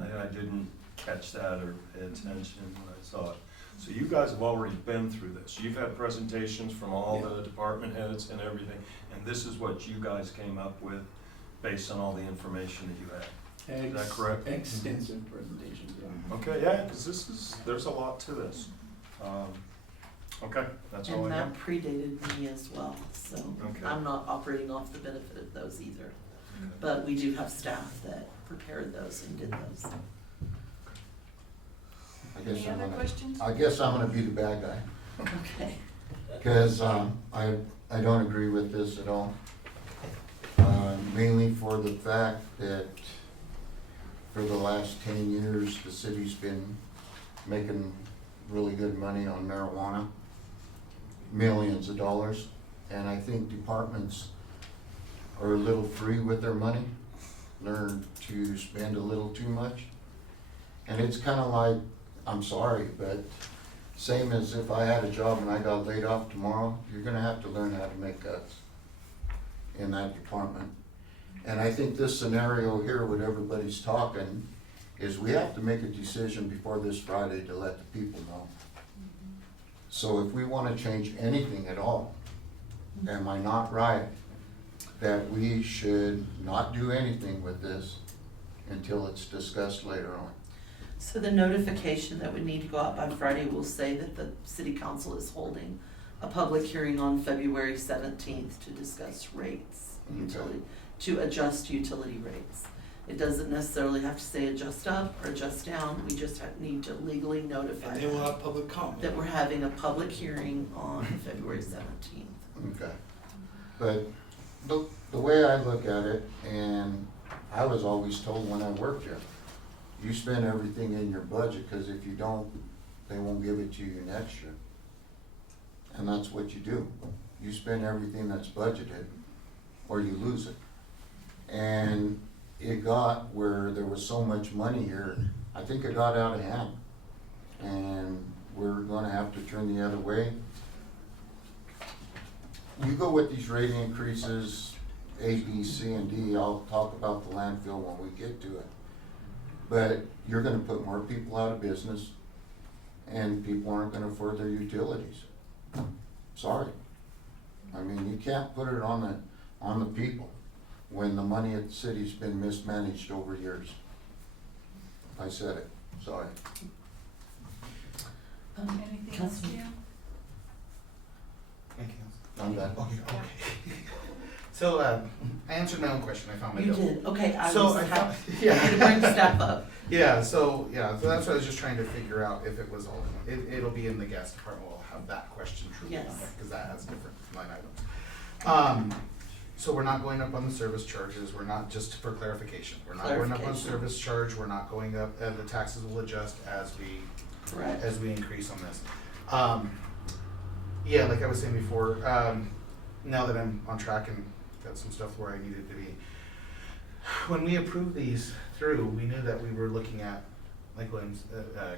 I didn't catch that or pay attention when I saw it. So you guys have already been through this. You've had presentations from all the department heads and everything, and this is what you guys came up with based on all the information that you had. Is that correct? Extensive presentations, yeah. Okay, yeah, because there's a lot to this. Okay, that's all I And got. that predated me as well, so Okay. I'm not operating off the benefit of those either. But we do have staff that prepared those and did those. Any other questions? I guess I'm gonna be the bad guy, Okay. because, I don't agree with this at all. Mainly for the fact that for the last 10 years, the city's been making really good money on marijuana, millions of dollars, and I think departments are a little free with their money, learn to spend a little too much. And it's kinda like, I'm sorry, but same as if I had a job and I got laid off tomorrow, you're gonna have to learn how to make cuts in that department. And I think this scenario here, what everybody's talking, is we have to make a decision before this Friday to let the people know. So if we wanna change anything at all, am I not right that we should not do anything with this until it's discussed later on? So the notification that would need to go out by Friday will say that the city council is holding a public hearing on February 17th to discuss rates, utility, to adjust utility rates. It doesn't necessarily have to say adjust up or adjust down, we just need to legally notify And then we'll them have public comment. that we're having a public hearing on February 17th. Okay. But the way I look at it, and I was always told when I worked here, you spend everything in your budget, because if you don't, they won't give it to you next year. And that's what you do. You spend everything that's budgeted, or you lose it. And it got where there was so much money here, I think it got out of hand. And we're gonna have to turn the other way. You go with these rate increases, A, B, C, and D, I'll talk about the landfill when we get to it. But you're gonna put more people out of business, and people aren't gonna afford their utilities. Sorry. I mean, you can't put it on the people when the money at the city's been mismanaged over years. I said it, sorry. Anything else, Councilman- Jim? Thank you. I'm done. Okay. So, I answered my own question, I found my You bill. did, okay, I So was I happy thought, to bring staff up. so that's what I was just trying to figure out if it was all, it'll be in the gas department, we'll have that question truly on Yes. it, because that has different line items. So we're not going up on the service charges, we're not, just for clarification, we're not going up on Clarification. service charge, we're not going up, the taxes will adjust as Correct. we increase on this. Yeah, like I was saying before, now that I'm on track and got some stuff where I needed to be, when we approved these through, we knew that we were looking at, like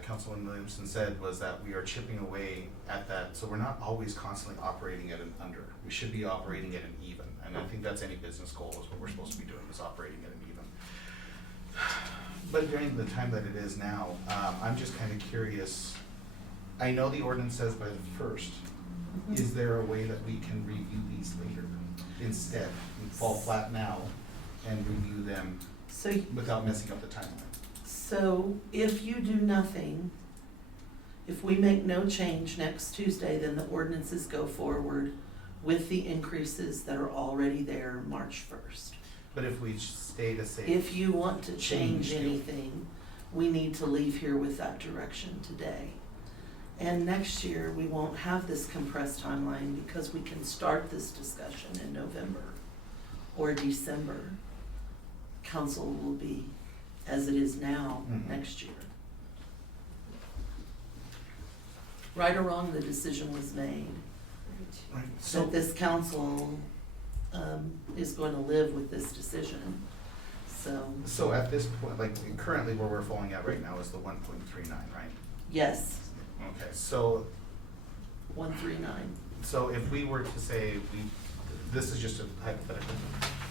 Councilman Williamson said, was that we are chipping away at that, so we're not always constantly operating at an under. We should be operating at an even, and I think that's any business goal is what we're supposed to be doing, is operating at an even. But during the time that it is now, I'm just kind of curious, I know the ordinance says by the first, is there a way that we can review these later instead, and fall flat now and review them So, without messing up the timeline? so if you do nothing, if we make no change next Tuesday, then the ordinances go forward with the increases that are already there March 1st. But if we stay to say. If you want to change Change. anything, we need to leave here with that direction today. And next year, we won't have this compressed timeline because we can start this discussion in November or December. Council will be as it is now Mhm. next year. Right or wrong, the decision was made, So, that this council, is going to live with this decision, so, at this point, like currently where we're falling at right now is the 1.39, right? yes, Okay, so 139. So if we were to say, this is just a hypothetical,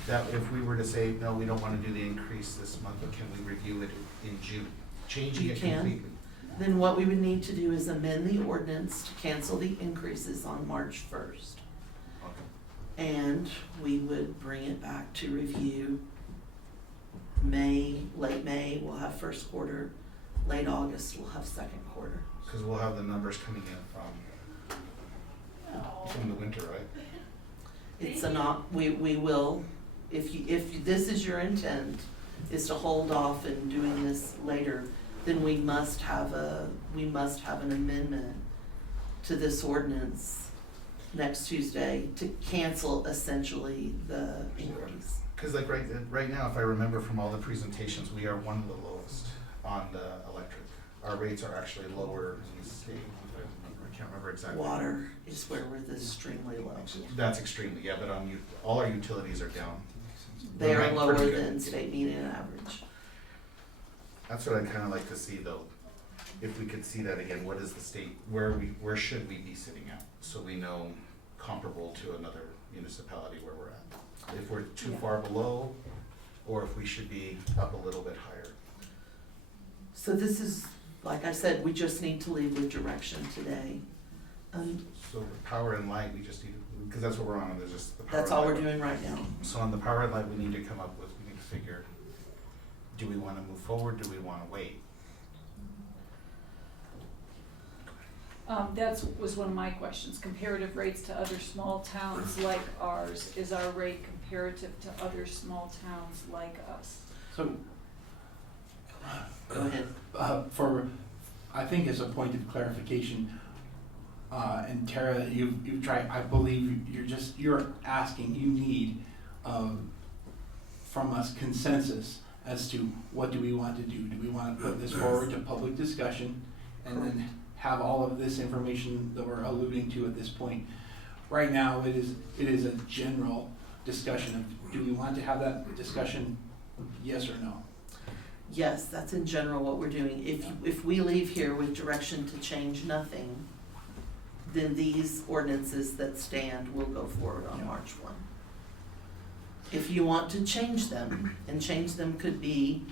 that if we were to say, no, we don't wanna do the increase this month, but can we review it in June? Changing You it can. completely? Then what we would need to do is amend the ordinance to cancel the increases on March 1st. Okay. And we would bring it back to review. Late May, we'll have first quarter, late August, we'll have second quarter. Cause we'll have the numbers coming in from the winter, right? It's we will, if this is your intent, is to hold off in doing this later, then we must have an amendment to this ordinance next Tuesday to cancel essentially the increase. Cause like right now, if I remember from all the presentations, we are one of the lowest on the electric. Our rates are actually lower in the state. I can't remember exactly. Water is where we're extremely low. That's extremely, yeah, but all our utilities are down. They We're are ranked lower pretty good. than state median average. That's what I'd kinda like to see though, if we could see that again, what is the state, where should we be sitting at? So we know comparable to another municipality where we're at. If we're too Yeah. far below, or if we should be up a little bit higher. So this is, like I said, we just need to leave with direction today. So for power and light, we just need, cause that's what we're on, there's just the power and That's all light. we're doing right now. So on the power and light, we need to come up with, we need to figure, do we wanna move forward, do we wanna wait? That was one of my questions, comparative rates to other small towns like ours. Is our rate comparative to other small towns like us? So, Go ahead. I think as a point of clarification, and Tara, you've tried, I believe you're asking, you need, from us consensus as to what do we want to do? Do we want to put this forward to public discussion and then have all of this information that we're alluding to at this point? Right now, it is a general discussion of, do we want to have that discussion, yes or no? Yes, that's in general what we're doing. If we leave here with direction to change nothing, then these ordinances that stand will go forward on March 1. If you want to change them, and change them could be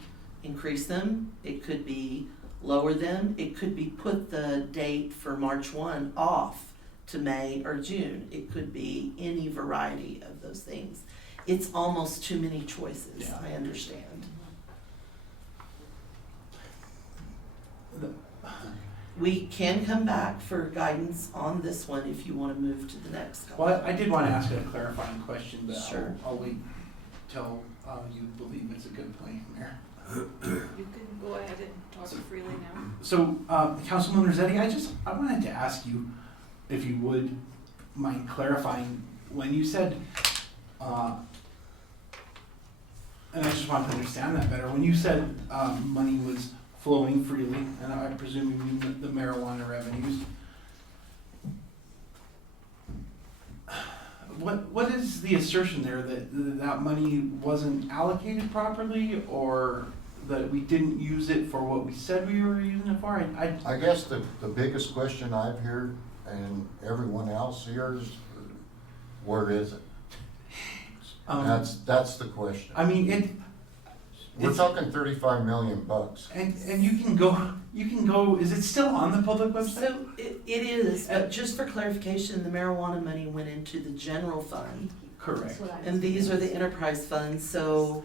increase them, it could be lower them, it could be put the date for March 1 off to May or June. It could be any variety of those things. It's almost too many choices, Yeah. I understand. We can come back for guidance on this one if you want to move to the next couple. Well, I did want to ask a clarifying question, but Sure. I'll wait till you believe it's a good plan, Mayor. You can go ahead and talk freely now. So, Councilman Rossetti, I wanted to ask you if you would mind clarifying, when you said, and I just wanted to understand that better, when you said money was flowing freely, and I presume you mean the marijuana revenues, what is the assertion there, that money wasn't allocated properly, or that we didn't use it for what we said we were using it for? I guess the biggest question I've heard, and everyone else hears, where is it? That's the question. I mean, We're talking $35 million. and you can go, is it still on the public website? So it is, but just for clarification, the marijuana money went into the general fund, Correct. That's what I was and these are the enterprise funds, so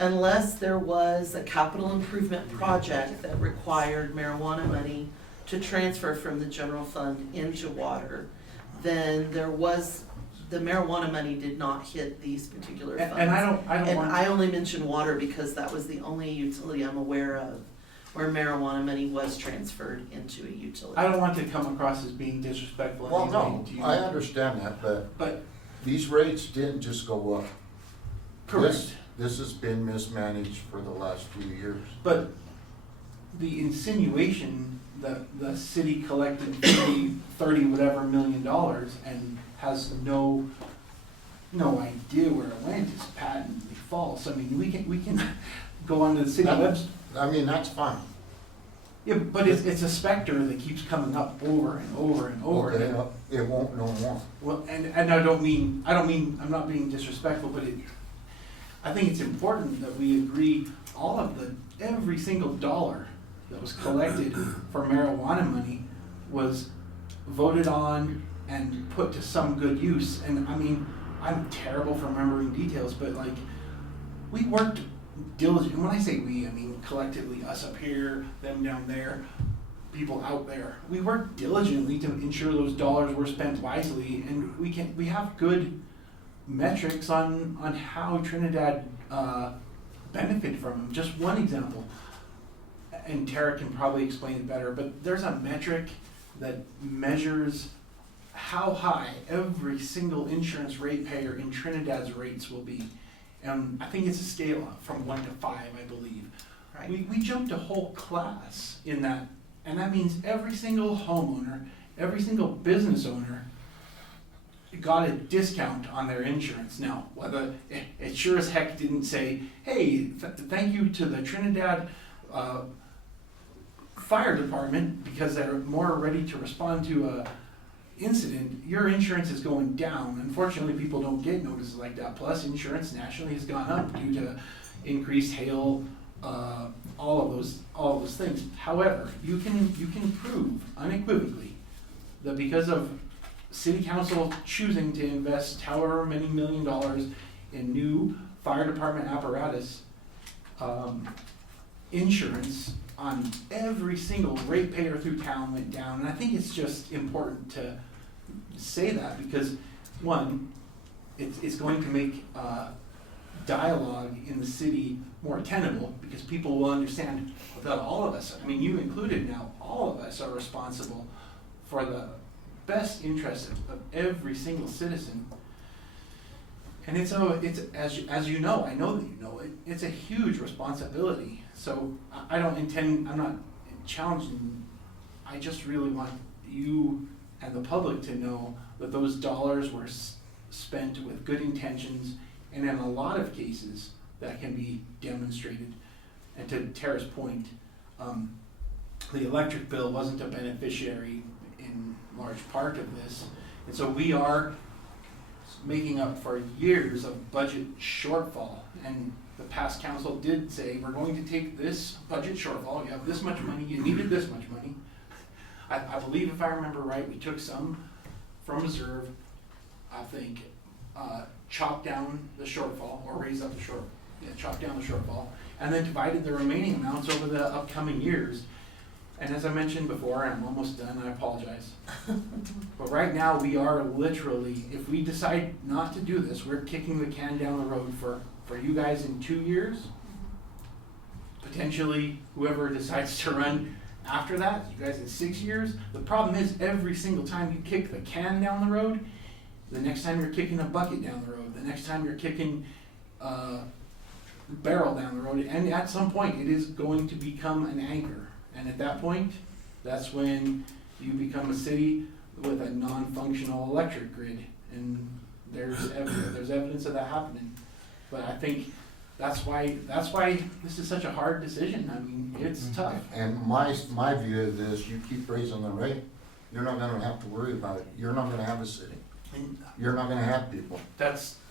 unless there was a capital improvement project that required marijuana money to transfer from the general fund into water, then the marijuana money did not hit these particular funds. And I don't And want. I only mentioned water because that was the only utility I'm aware of where marijuana money was transferred into a utility. I don't want to come across as being disrespectful Well, or no, anything to you. I understand that, but these rates didn't just go up. Correct. This has been mismanaged for the last few years. But the insinuation that the city collected 30 whatever $million and has no idea where it went is patently false. I mean, we can go onto the city website. I mean, that's fine. Yeah, but it's a specter that keeps coming up over and over and over. Okay, it won't no more. Well, and I don't mean, I'm not being disrespectful, but I think it's important that we agree every single dollar that was collected for marijuana money was voted on and put to some good use. And I mean, I'm terrible for remembering details, but like, we worked diligent. When I say we, I mean collectively, us up here, them down there, people out there. We worked diligently to ensure those dollars were spent wisely, and we have good metrics on how Trinidad benefited from them. Just one example, and Tara can probably explain it better, but there's a metric that measures how high every single insurance rate payer in Trinidad's rates will be. And I think it's a scale from 1 to 5, I believe. Right. We jumped a whole class in that, and that means every single homeowner, every single business owner got a discount on their insurance. Now, whether it sure as heck didn't say, hey, thank you to the Trinidad Fire Department because they're more ready to respond to a incident, your insurance is going down. Unfortunately, people don't get notices like that. Plus, insurance nationally has gone up due to increased hail, all of those things. However, you can prove unequivocally that because of City Council choosing to invest however many $1 million in new fire department apparatus, insurance on every single ratepayer through town went down. And I think it's just important to say that because, one, it's going to make dialogue in the city more tenable because people will understand that all of us, I mean you included now, all of us are responsible for the best interest of every single citizen. And it's as you know, I know that you know it, it's a huge responsibility. So I'm not challenging, I just really want you and the public to know that those dollars were spent with good intentions, and in a lot of cases that can be demonstrated. And to Tara's point, the electric bill wasn't a beneficiary in large part of this, and so we are making up for years of budget shortfall. And the past council did say, we're going to take this budget shortfall, you have this much money, you needed this much money. I believe if I remember right, we took some from reserve, I think, chopped down the shortfall, or raised up the chopped down the shortfall, and then divided the remaining amounts over the upcoming years. And as I mentioned before, I'm almost done, I apologize. But right now we are literally, if we decide not to do this, we're kicking the can down the road for you guys in 2 years. Potentially whoever decides to run after that, you guys in 6 years. The problem is every single time you kick the can down the road, the next time you're kicking a bucket down the road, the next time you're kicking a barrel down the road, and at some point it is going to become an anchor. And at that point, that's when you become a city with a non-functional electric grid, and there's evidence of that happening. But I think that's why this is such a hard decision. I mean, it's tough. And my view of this, you keep raising the rate, you're not gonna have to worry about it. You're not gonna have a city. And You're not gonna have people.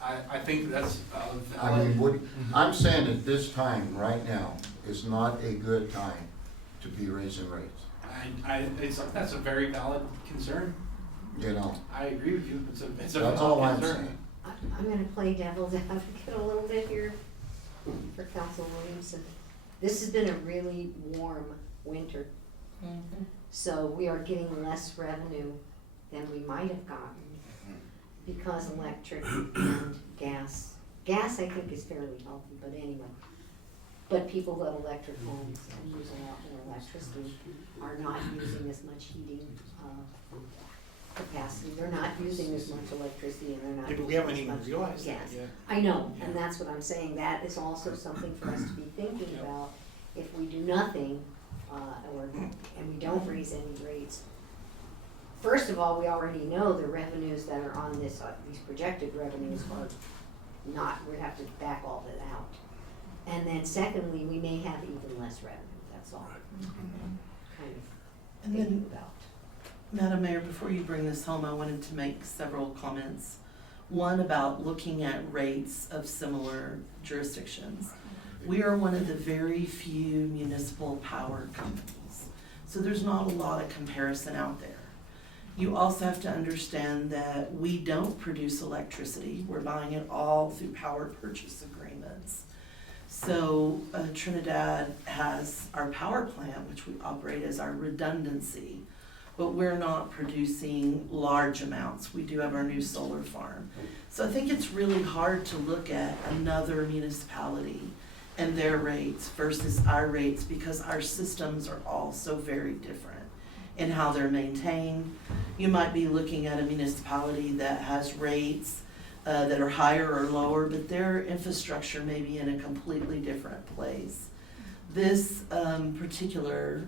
I think that's I mean, I'm saying at this time, right now, is not a good time to be raising rates, that's a very valid concern. you know? I agree with you. It's a That's valid all I'm concern. saying. I'm gonna play devil's advocate a little bit here for Council Williamson. This has been a really warm winter, so we are getting less revenue than we might have gotten because electric and gas. Gas, I think, is fairly healthy, but anyway. But people who have electric homes and use a lot more electricity are not using as much heating capacity. They're not using as much electricity, and they're not Yeah, but we using haven't as even much realized gas. that yet. I know, and that's what I'm saying. That is also something for us to be thinking about. If we do nothing, and we don't raise any rates, first of all, we already know the revenues that are on this, these projected revenues are not, we'd have to back all that out. And then secondly, we may have even less revenue, that's all. Kind of And thinking then, about. Madam Mayor, before you bring this home, I wanted to make several comments. One about looking at rates of similar jurisdictions. We are one of the very few municipal power companies, so there's not a lot of comparison out there. You also have to understand that we don't produce electricity, we're buying it all through power purchase agreements. So Trinidad has our power plant, which we operate as our redundancy, but we're not producing large amounts. We do have our new solar farm. So I think it's really hard to look at another municipality and their rates versus our rates because our systems are all so very different in how they're maintained. You might be looking at a municipality that has rates that are higher or lower, but their infrastructure may be in a completely different place. This particular,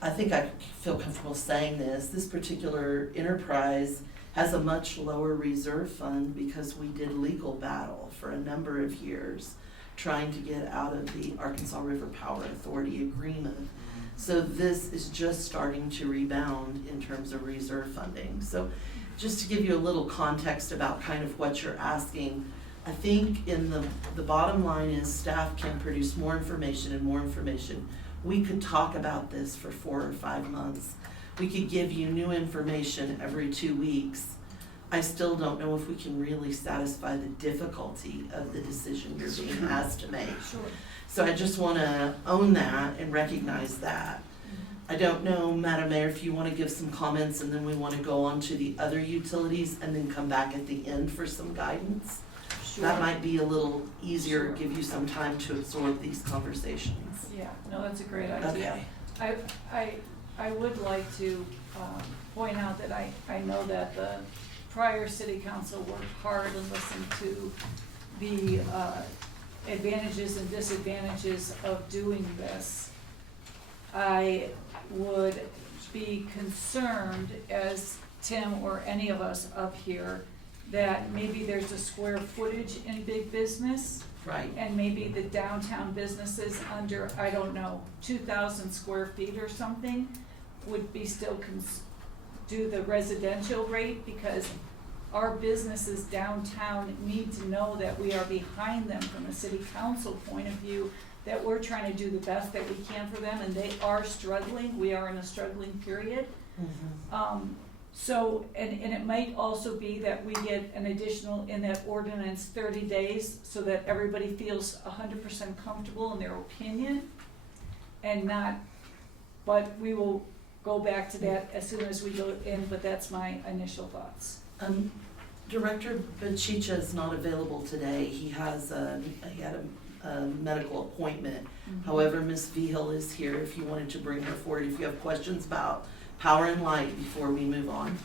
I think I feel comfortable saying this particular enterprise has a much lower reserve fund because we did legal battle for a number of years trying to get out of the Arkansas River Power Authority agreement. So this is just starting to rebound in terms of reserve funding. So just to give you a little context about kind of what you're asking, I think in the bottom line is staff can produce more information and more information. We could talk about this for 4 or 5 months. We could give you new information every 2 weeks. I still don't know if we can really satisfy the difficulty of the decision you're being asked to make. Sure. So I just want to own that and recognize that. I don't know, Madam Mayor, if you want to give some comments and then we want to go on to the other utilities and then come back at the end for some guidance. That might be a little easier, give you some time to absorb these conversations. Yeah, no, that's a great idea. Okay. I would like to point out that I know that the prior city council worked hard and listened to the advantages and disadvantages of doing this. I would be concerned, as Tim or any of us up here, that maybe there's a square footage in big business. Right. And maybe the downtown businesses under, I don't know, 2,000 square feet or something would be still do the residential rate, because our businesses downtown need to know that we are behind them from a city council point of view, that we're trying to do the best that we can for them, and they are struggling. We are in a struggling period. Mm-hmm. So, and it might also be that we get an additional, in that ordinance, 30 days, so that everybody feels 100% comfortable in their opinion, and not, but we will go back to that as soon as we go in, but that's my initial thoughts. Director Bachicha is not available today. He had a medical appointment. Mm-hmm. However, Ms. Vigil is here if you wanted to bring her forward, if you have questions about power and light before we move on.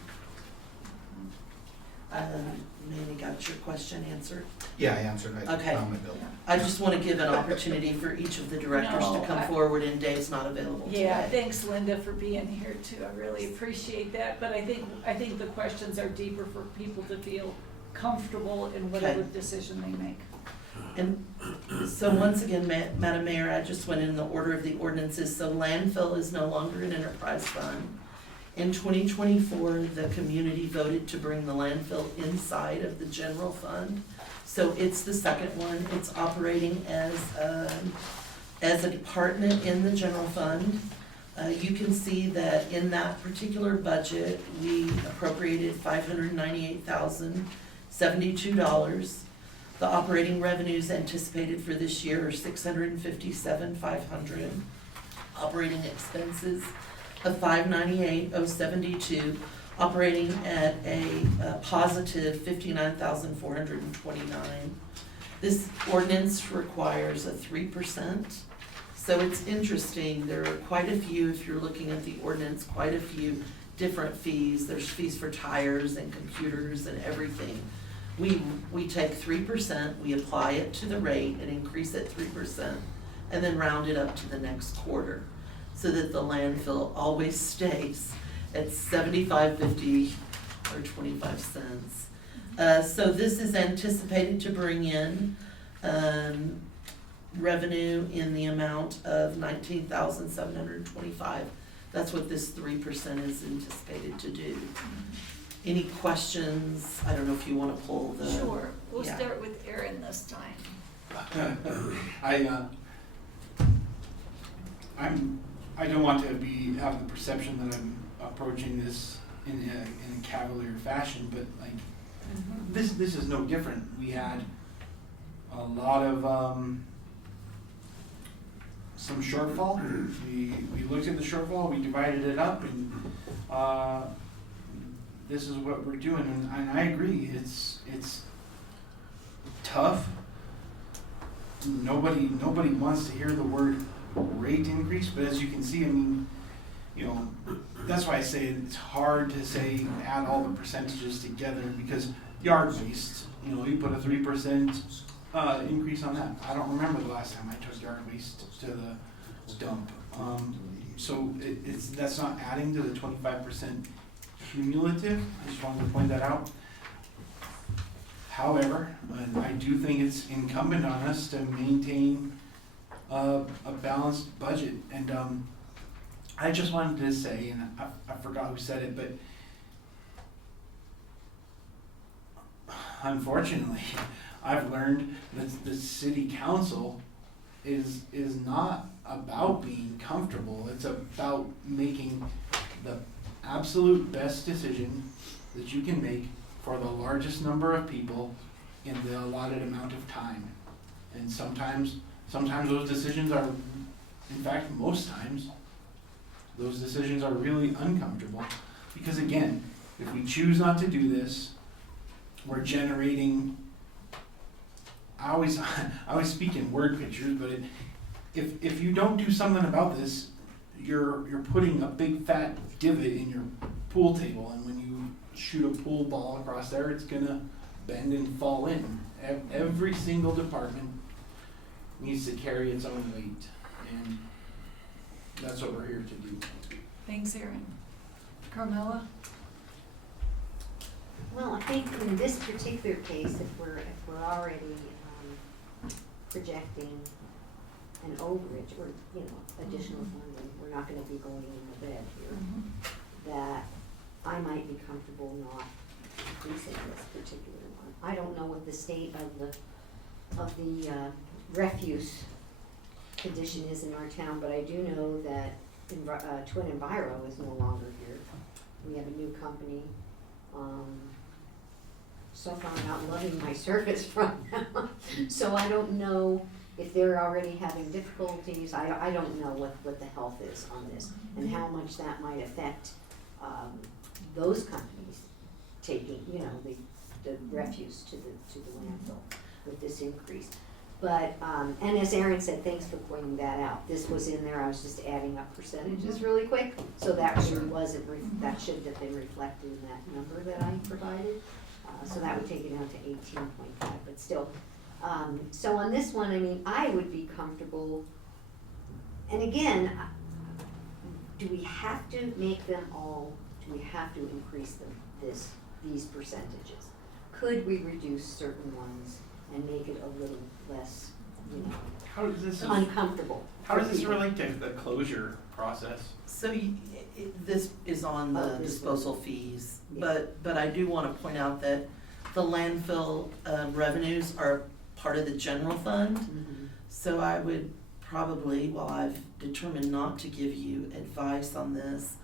Manny, got your question answered? Yeah, I answered, I Okay. found my bill. I just want to give an opportunity for each of the directors to No, come forward, and Dave's not available today. Yeah, thanks Linda for being here too, I really appreciate that, but I think the questions are deeper for people to feel comfortable in whatever Okay. decision they make. And so once again, Madam Mayor, I just went in the order of the ordinances. So landfill is no longer an enterprise fund. In 2024, the community voted to bring the landfill inside of the general fund. So it's the second one. It's operating as a department in the general fund. You can see that in that particular budget, we appropriated $598,072. The operating revenues anticipated for this year are $657,500. Operating expenses of $598,072, operating at a positive $59,429. This ordinance requires a 3%. So it's interesting, there are quite a few, if you're looking at the ordinance, quite a few different fees. There's fees for tires and computers and everything. We take 3%, we apply it to the rate and increase it 3%, and then round it up to the next quarter. so that the landfill always stays at $75.50 or 25 cents. So this is anticipated to bring in, revenue in the amount of $19,725. That's what this 3% is anticipated to do. Any questions? I don't know if you wanna pull the. Sure, we'll Yeah. start with Aaron this time. I don't want to have the perception that I'm approaching this in a cavalier fashion, but like, this is no different. We had a lot of, some shortfall. We looked at the shortfall, we divided it up, and, this is what we're doing, and I agree, it's tough. Nobody wants to hear the word rate increase, but as you can see, I mean, you know, that's why I say it's hard to say, add all the percentages together, because yard waste, you know, you put a 3% increase on that. I don't remember the last time I took yard waste to the dump. So that's not adding to the 25% cumulative. I just wanted to point that out. However, I do think it's incumbent on us to maintain a balanced budget. And I just wanted to say, and I forgot who said it, but unfortunately, I've learned that the city council is not about being comfortable. It's about making the absolute best decision that you can make for the largest number of people in the allotted amount of time. And sometimes those decisions are, in fact, most times, those decisions are really uncomfortable. Because again, if we choose not to do this, we're generating, I always speak in word pictures, but if you don't do something about this, you're putting a big fat divot in your pool table, and when you shoot a pool ball across there, it's gonna bend and fall in. Every single department needs to carry its own weight, and that's what we're here to do. Thanks, Aaron. Carmela? Well, I think in this particular case, if we're already projecting an overage or, you know, additional funding, we're not gonna be going in the red here, that I might be comfortable not increasing this particular one. I don't know what the state of the refuse condition is in our town, but I do know that Twin Enviro is no longer here. We have a new company. So far I'm not loving my service from them. So I don't know if they're already having difficulties. I don't know what the health is on this and how much that might affect those companies taking, you know, the refuse to the landfill with this increase. But, and as Aaron said, thanks for pointing that out. This was in there, I was just adding up percentages really quick. So that really wasn't, that should have been reflected in that number that I provided. So that would take it down to 18.5, but still. So on this one, I mean, I would be comfortable, and again, do we have to make them all, do we have to increase them, these percentages? Could we reduce certain ones and make it a little less, you know, How does this uncomfortable? How does this relate to the closure process? So this is on the disposal fees, but I do wanna point out that the landfill revenues are part of the general fund. Mhm. So I would probably, while I've determined not to give you advice on this,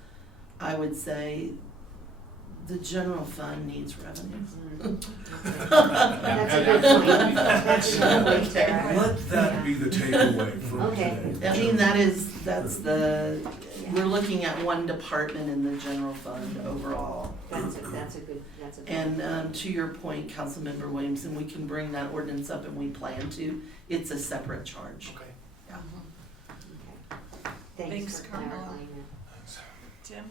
I would say the general fund needs revenue. That's a good point. That's a good point, Tara. Let that be the takeaway from Okay. today. I mean, that's we're looking at one department in the general fund overall. That's a good. And to your point, Councilmember Williamson, we can bring that ordinance up and we plan to. It's a separate charge. Okay. Yeah. Okay. Thanks, for Carmela. clarifying that. Tim?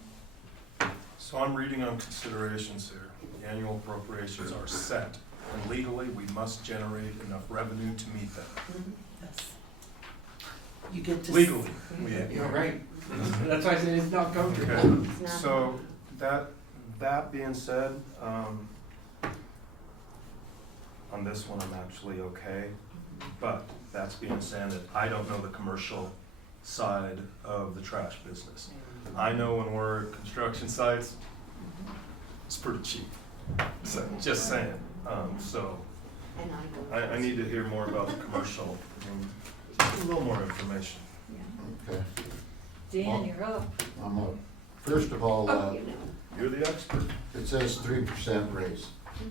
So I'm reading on considerations here. The annual appropriations are set, and legally, we must generate enough revenue to meet them. Yes. You get to. Legally, You're right. That's why I said it's not comfortable. Okay, It's not- so that being said, on this one, I'm actually okay. But that's being said, that I don't know the commercial side of the trash business. I know when we're at construction sites, it's pretty cheap. So, just saying. So And I go. I need to hear more about the commercial, just a little more information. Okay, Dan, you're up. I'm up. First of all, Oh, you know. You're the expert. it says 3% raise.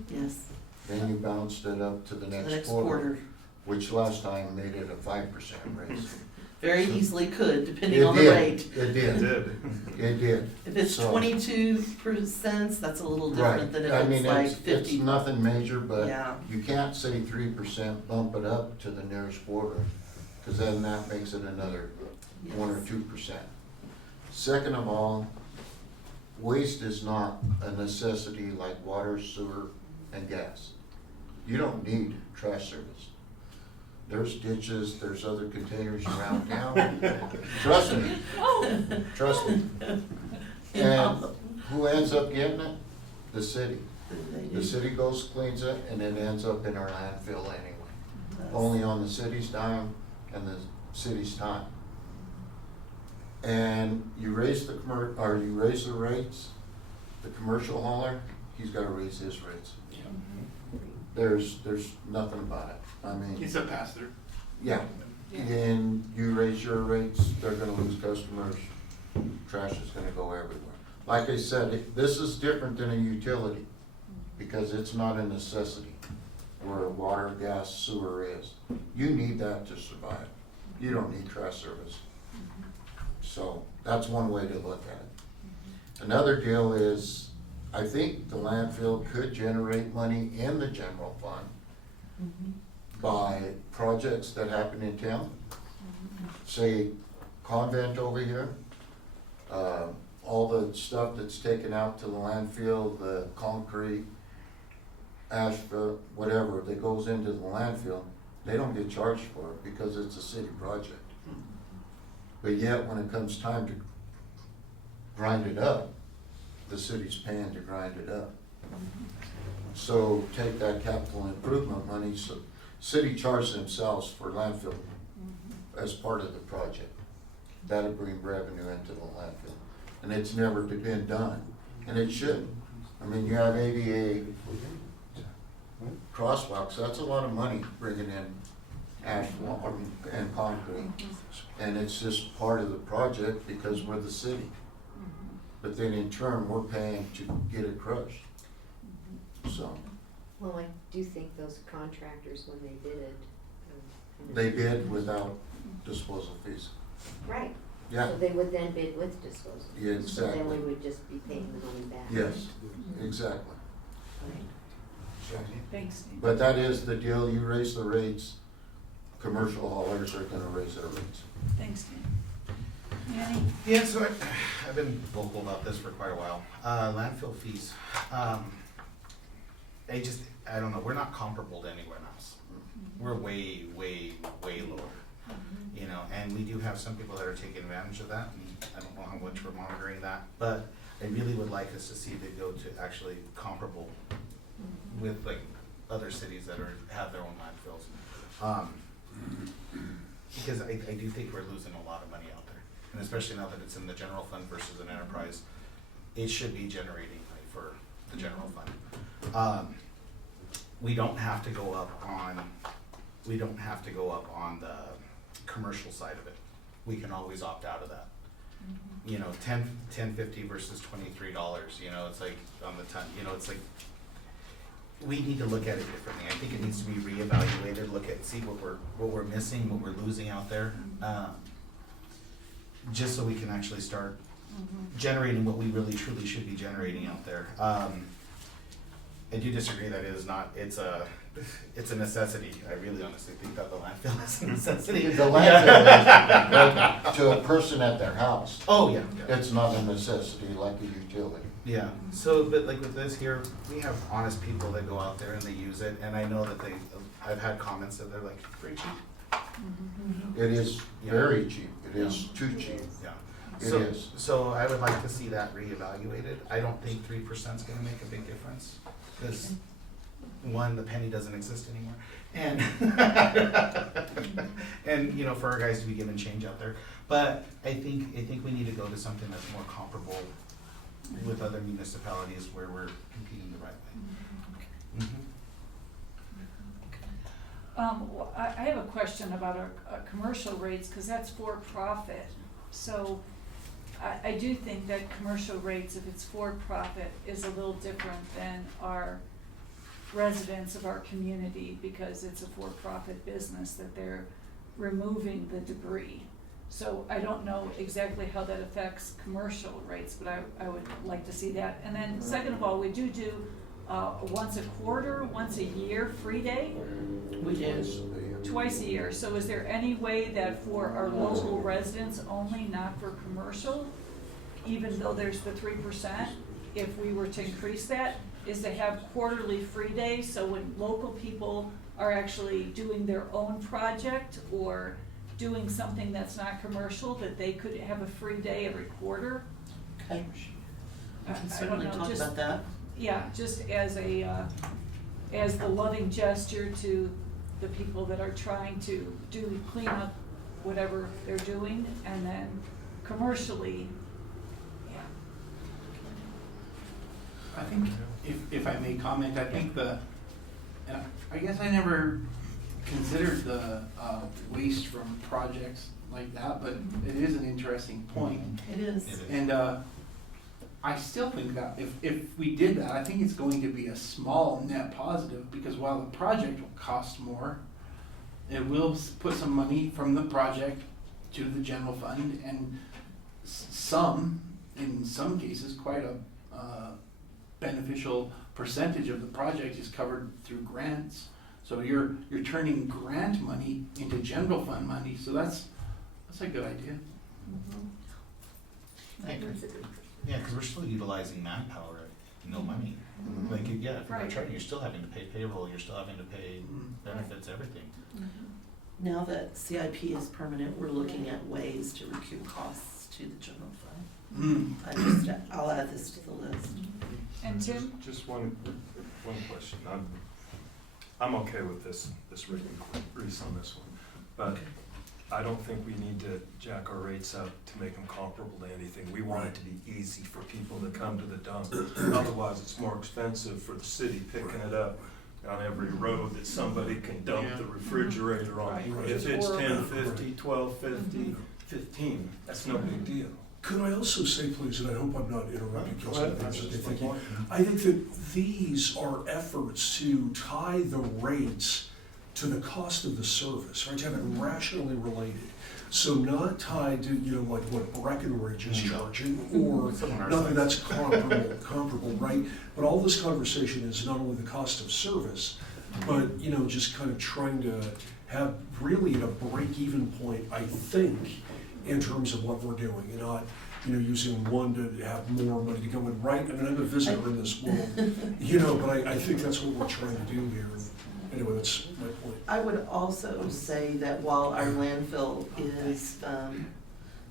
Yes, Then you bounced it up to the the next next quarter, quarter. which last time made it a 5% raise. Very easily could, depending It on the did. rate. It It did, did. it did. If it's So- 22%, that's a little Right, different than I if mean, it's like it's 50. nothing major, but Yeah. you can't say 3% bump it up to the nearest quarter, cause then that makes it another 1 or Yes. 2%. Second of all, waste is not a necessity like water, sewer, and gas. You don't need trash service. There's ditches, there's other containers around town. Trust me, trust me. And who ends up getting it? The city. They The do. city goes, cleans it, and it ends up in our landfill anyway. That's- Only on the city's dime and the city's time. And you raise the you raise the rates, the commercial hauler, he's gotta raise his rates. There's nothing about it. I mean, It's a pass-through. yeah, and you raise your rates, they're gonna lose customers, trash is gonna go everywhere. Like I said, this is different than a utility, because it's not a necessity, where water, gas, sewer is. You need that to survive. You don't need trash service. So, that's one way to look at it. Another deal is, I think the landfill could generate money in the general fund by projects that happen in town. Say, convent over here, all the stuff that's taken out to the landfill, the concrete, asphalt, whatever, that goes into the landfill, they don't get charged for it because it's a city project. But yet, when it comes time to grind it up, the city's paying to grind it up. So take that capital improvement money, so city charges themselves for landfill as part of the project. That'll bring revenue into the landfill. And it's never been done, and it shouldn't. I mean, you have ADA crosswalks, that's a lot of money bringing in asphalt and concrete. And it's just part of the project because we're the city. But then in turn, we're paying to get it crushed. So, Well, I do think those contractors, when they did it. kind of- they bid without disposal fees. Right. Yeah, So they would then bid with disposal. Yeah, So then exactly. we would just be paying the money back. yes, exactly. Thanks, Steve. But that is the deal, you raise the rates, commercial haulers are gonna raise their rates. Thanks, Dan. Annie? Yeah, so I've been vocal about this for quite a while. Landfill fees. I don't know, we're not comparable to anywhere else. We're way, way, way lower. You know, and we do have some people that are taking advantage of that, and I don't know how much we're monitoring that, but I really would like us to see it go to actually comparable with like other cities that have their own landfills. Because I do think we're losing a lot of money out there, and especially now that it's in the general fund versus an enterprise, it should be generating money for the general fund. We don't have to go up on the commercial side of it. We can always opt out of that. You know, $10.50 versus $23, you know, it's like on the ton, you know, it's like, we need to look at it differently. I think it needs to be reevaluated, see what we're missing, what we're losing out there. Just so we can actually start generating what we really truly should be generating out there. I do disagree that it is not, it's a necessity. I really honestly think that the landfill is a necessity. The landfill is, but to a person at their house, Oh, yeah. it's not a necessity like a utility. Yeah, so, but like with this here, we have honest people that go out there and they use it, and I know that I've had comments that they're like, pretty cheap. It is very cheap, it is Yeah. too cheap. Yeah, It So, is. so I would like to see that reevaluated. I don't think 3% is gonna make a big difference, because one, the penny doesn't exist anymore, and and, you know, for our guys to be given change out there. But I think we need to go to something that's more comparable with other municipalities where we're competing the right way. Well, I have a question about our commercial rates, cause that's for profit. So I do think that commercial rates, if it's for profit, is a little different than our residents of our community, because it's a for-profit business that they're removing the debris. So I don't know exactly how that affects commercial rates, but I would like to see that. And then second of all, we do once a quarter, once a year, free day, We do. twice a year. So is there any way that for our local residents only, not for commercial, even though there's the 3%, if we were to increase that, is to have quarterly free days, so when local people are actually doing their own project or doing something that's not commercial, that they could have a free day every quarter? Okay, we I can don't certainly know, talk just- about that. Yeah, just as as the loving gesture to the people that are trying to clean up whatever they're doing, and then commercially, yeah. I think, if I may comment, I think and I guess I never considered the waste from projects like that, but it is an interesting point. It is. It is. And I still think that if we did that, I think it's going to be a small net positive, because while the project will cost more, it will put some money from the project to the general fund, and in some cases, quite a beneficial percentage of the project is covered through grants. So you're turning grant money into general fund money, so that's a good idea. I agree. Yeah, because we're still utilizing manpower at no money. Like, yeah, if you're not Right. charging, you're still having to pay payroll, you're still having to pay benefits, everything. Now that CIP is permanent, we're looking at ways to recoup costs to the general fund. I'll add this to the list. And Tim? Just one question. I'm okay with this rate increase on this one, but I don't think we need to jack our rates up to make them comparable to anything. We want it to be easy for people to come to the dump. Otherwise, it's more expensive for the city picking it up on every road that somebody can dump the refrigerator on. Right. If it's Or- $10.50, $12.50, $15, that's no big deal. Could I also say, please, and I hope I'm not interrupting, Go Councilman ahead. Davis, That's okay, just thank my you. point. I think that these are efforts to tie the rates to the cost of the service, right, to have it rationally related. So not tied to, like what Breckenridge is charging, or Someone our nothing size. that's comparable, right? But all this conversation is not only the cost of service, but, just kind of trying to have really at a break-even point, I think, in terms of what we're doing, and not, using one to have more money to go in, right? I mean, I'm a visitor in this world, but I think that's what we're trying to do here. Anyway, that's my point. I would also say that while our landfill is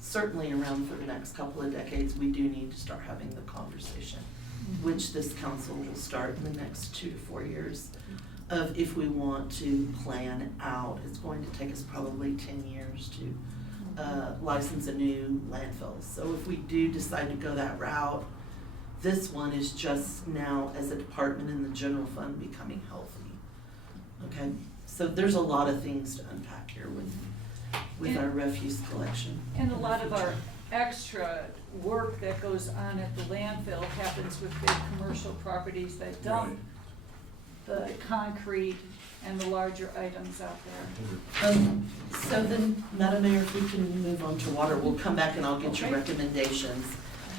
certainly around for the next couple of decades, we do need to start having the conversation, which this council will start in the next 2 to 4 years, of if we want to plan out. It's going to take us probably 10 years to license a new landfill. So if we do decide to go that route, this one is just now as a department in the general fund becoming healthy. Okay, so there's a lot of things to unpack here with our refuse collection. And a lot of our extra work that goes on at the landfill happens with big commercial properties that dump the concrete and the larger items out there. So then, Madam Mayor, if we can move on to water, we'll come back and I'll get your Okay. recommendations.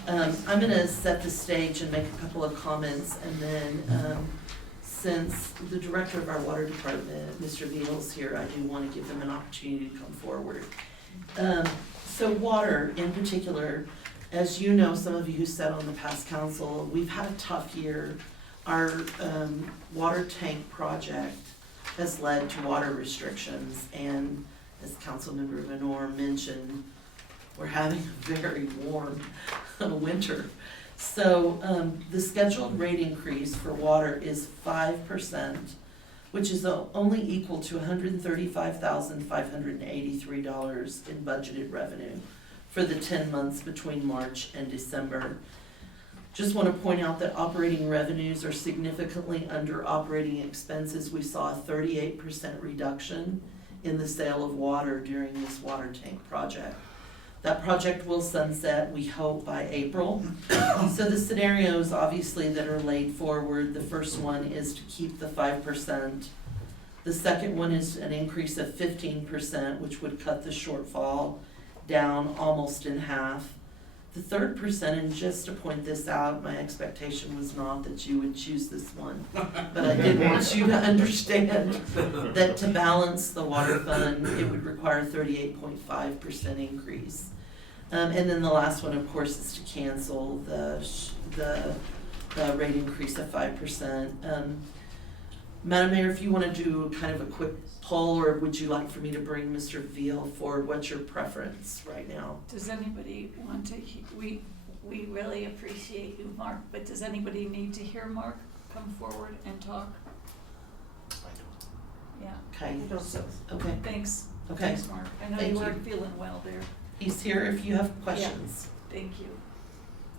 I'm gonna set the stage and make a couple of comments, and then, since the director of our water department, Mr. Beal's here, I do wanna give him an opportunity to come forward. So water in particular, as you know, some of you who sat on the past council, we've had a tough year. Our water tank project has led to water restrictions, and as Councilmember Venor mentioned, we're having a very warm winter. So, the scheduled rate increase for water is 5%, which is only equal to $135,583 in budgeted revenue for the 10 months between March and December. Just want to point out that operating revenues are significantly under operating expenses. We saw a 38% reduction in the sale of water during this water tank project. That project will sunset, we hope, by April. So the scenarios, obviously, that are laid forward, the first one is to keep the 5%. The second one is an increase of 15%, which would cut the shortfall down almost in half. The third percent, and just to point this out, my expectation was not that you would choose this one, but I did want you to understand that to balance the water fund, it would require a 38.5% increase. And then the last one, of course, is to cancel the rate increase of 5%. Madam Mayor, if you want to do kind of a quick poll, or would you like for me to bring Mr. Veal forward? What's your preference right now? Does anybody want to, we really appreciate you, Mark, but does anybody need to hear Mark come forward and talk? Yeah, Okay, I don't so, think okay, thanks. okay. Thanks, Mark. I know Thank you weren't you. feeling well there. He's here if you have questions. Thank you.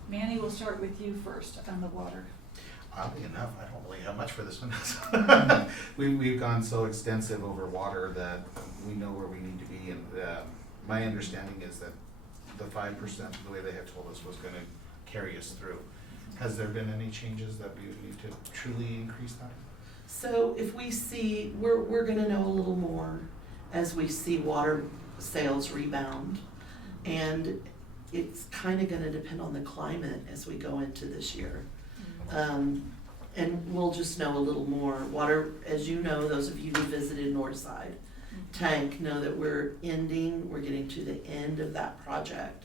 Manny, we'll start with you first on the water. Oddly enough, I don't really have much for this one. We've gone so extensive over water that we know where we need to be, and my understanding is that the 5%, the way they had told us, was gonna carry us through. Has there been any changes that we would need to truly increase that? So if we see, we're gonna know a little more as we see water sales rebound. And it's kinda gonna depend on the climate as we go into this year. And we'll just know a little more. Water, as you know, those of you who visited Northside Tank know that we're getting to the end of that project.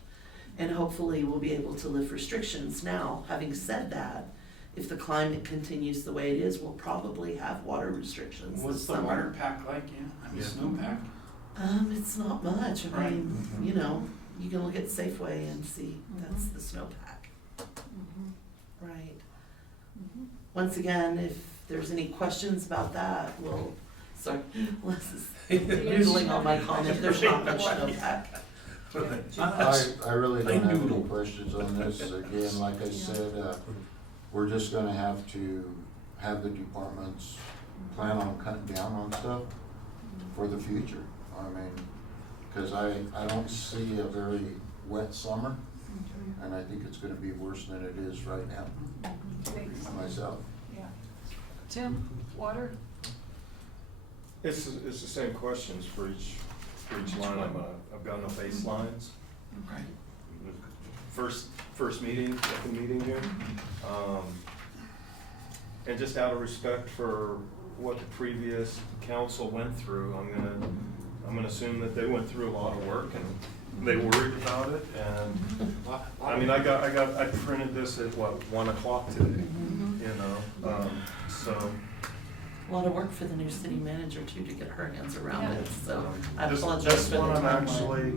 And hopefully we'll be able to lift restrictions. Now, having said that, if the climate continues the way it is, we'll probably have water restrictions What's this the summer. water pack like, snowpack? It's not much. I Right. mean, you know, you can look at Safeway and see that's the snowpack. Right. Once again, if there's any questions about that, sorry, Les is noodling on my comment, there's not much snowpack. I really don't have any noodle. questions on this. Again, like I said, we're just gonna have to have the departments plan on cutting down on stuff for the future. I mean, cause I don't see a very wet summer, and I think it's gonna be worse than it is right now, Thanks. myself. Yeah. Tim, water? It's the same questions for each line. I've got no baselines. Right. First meeting, second meeting here. And just out of respect for what the previous council went through, I'm gonna assume that they went through a lot of work and they worried about it. And I mean, I printed this at 1 o'clock today, you know, so. A lot of work for the new city manager too to get her hands around Yeah. it, so I This apologize for the one I'm timeline. actually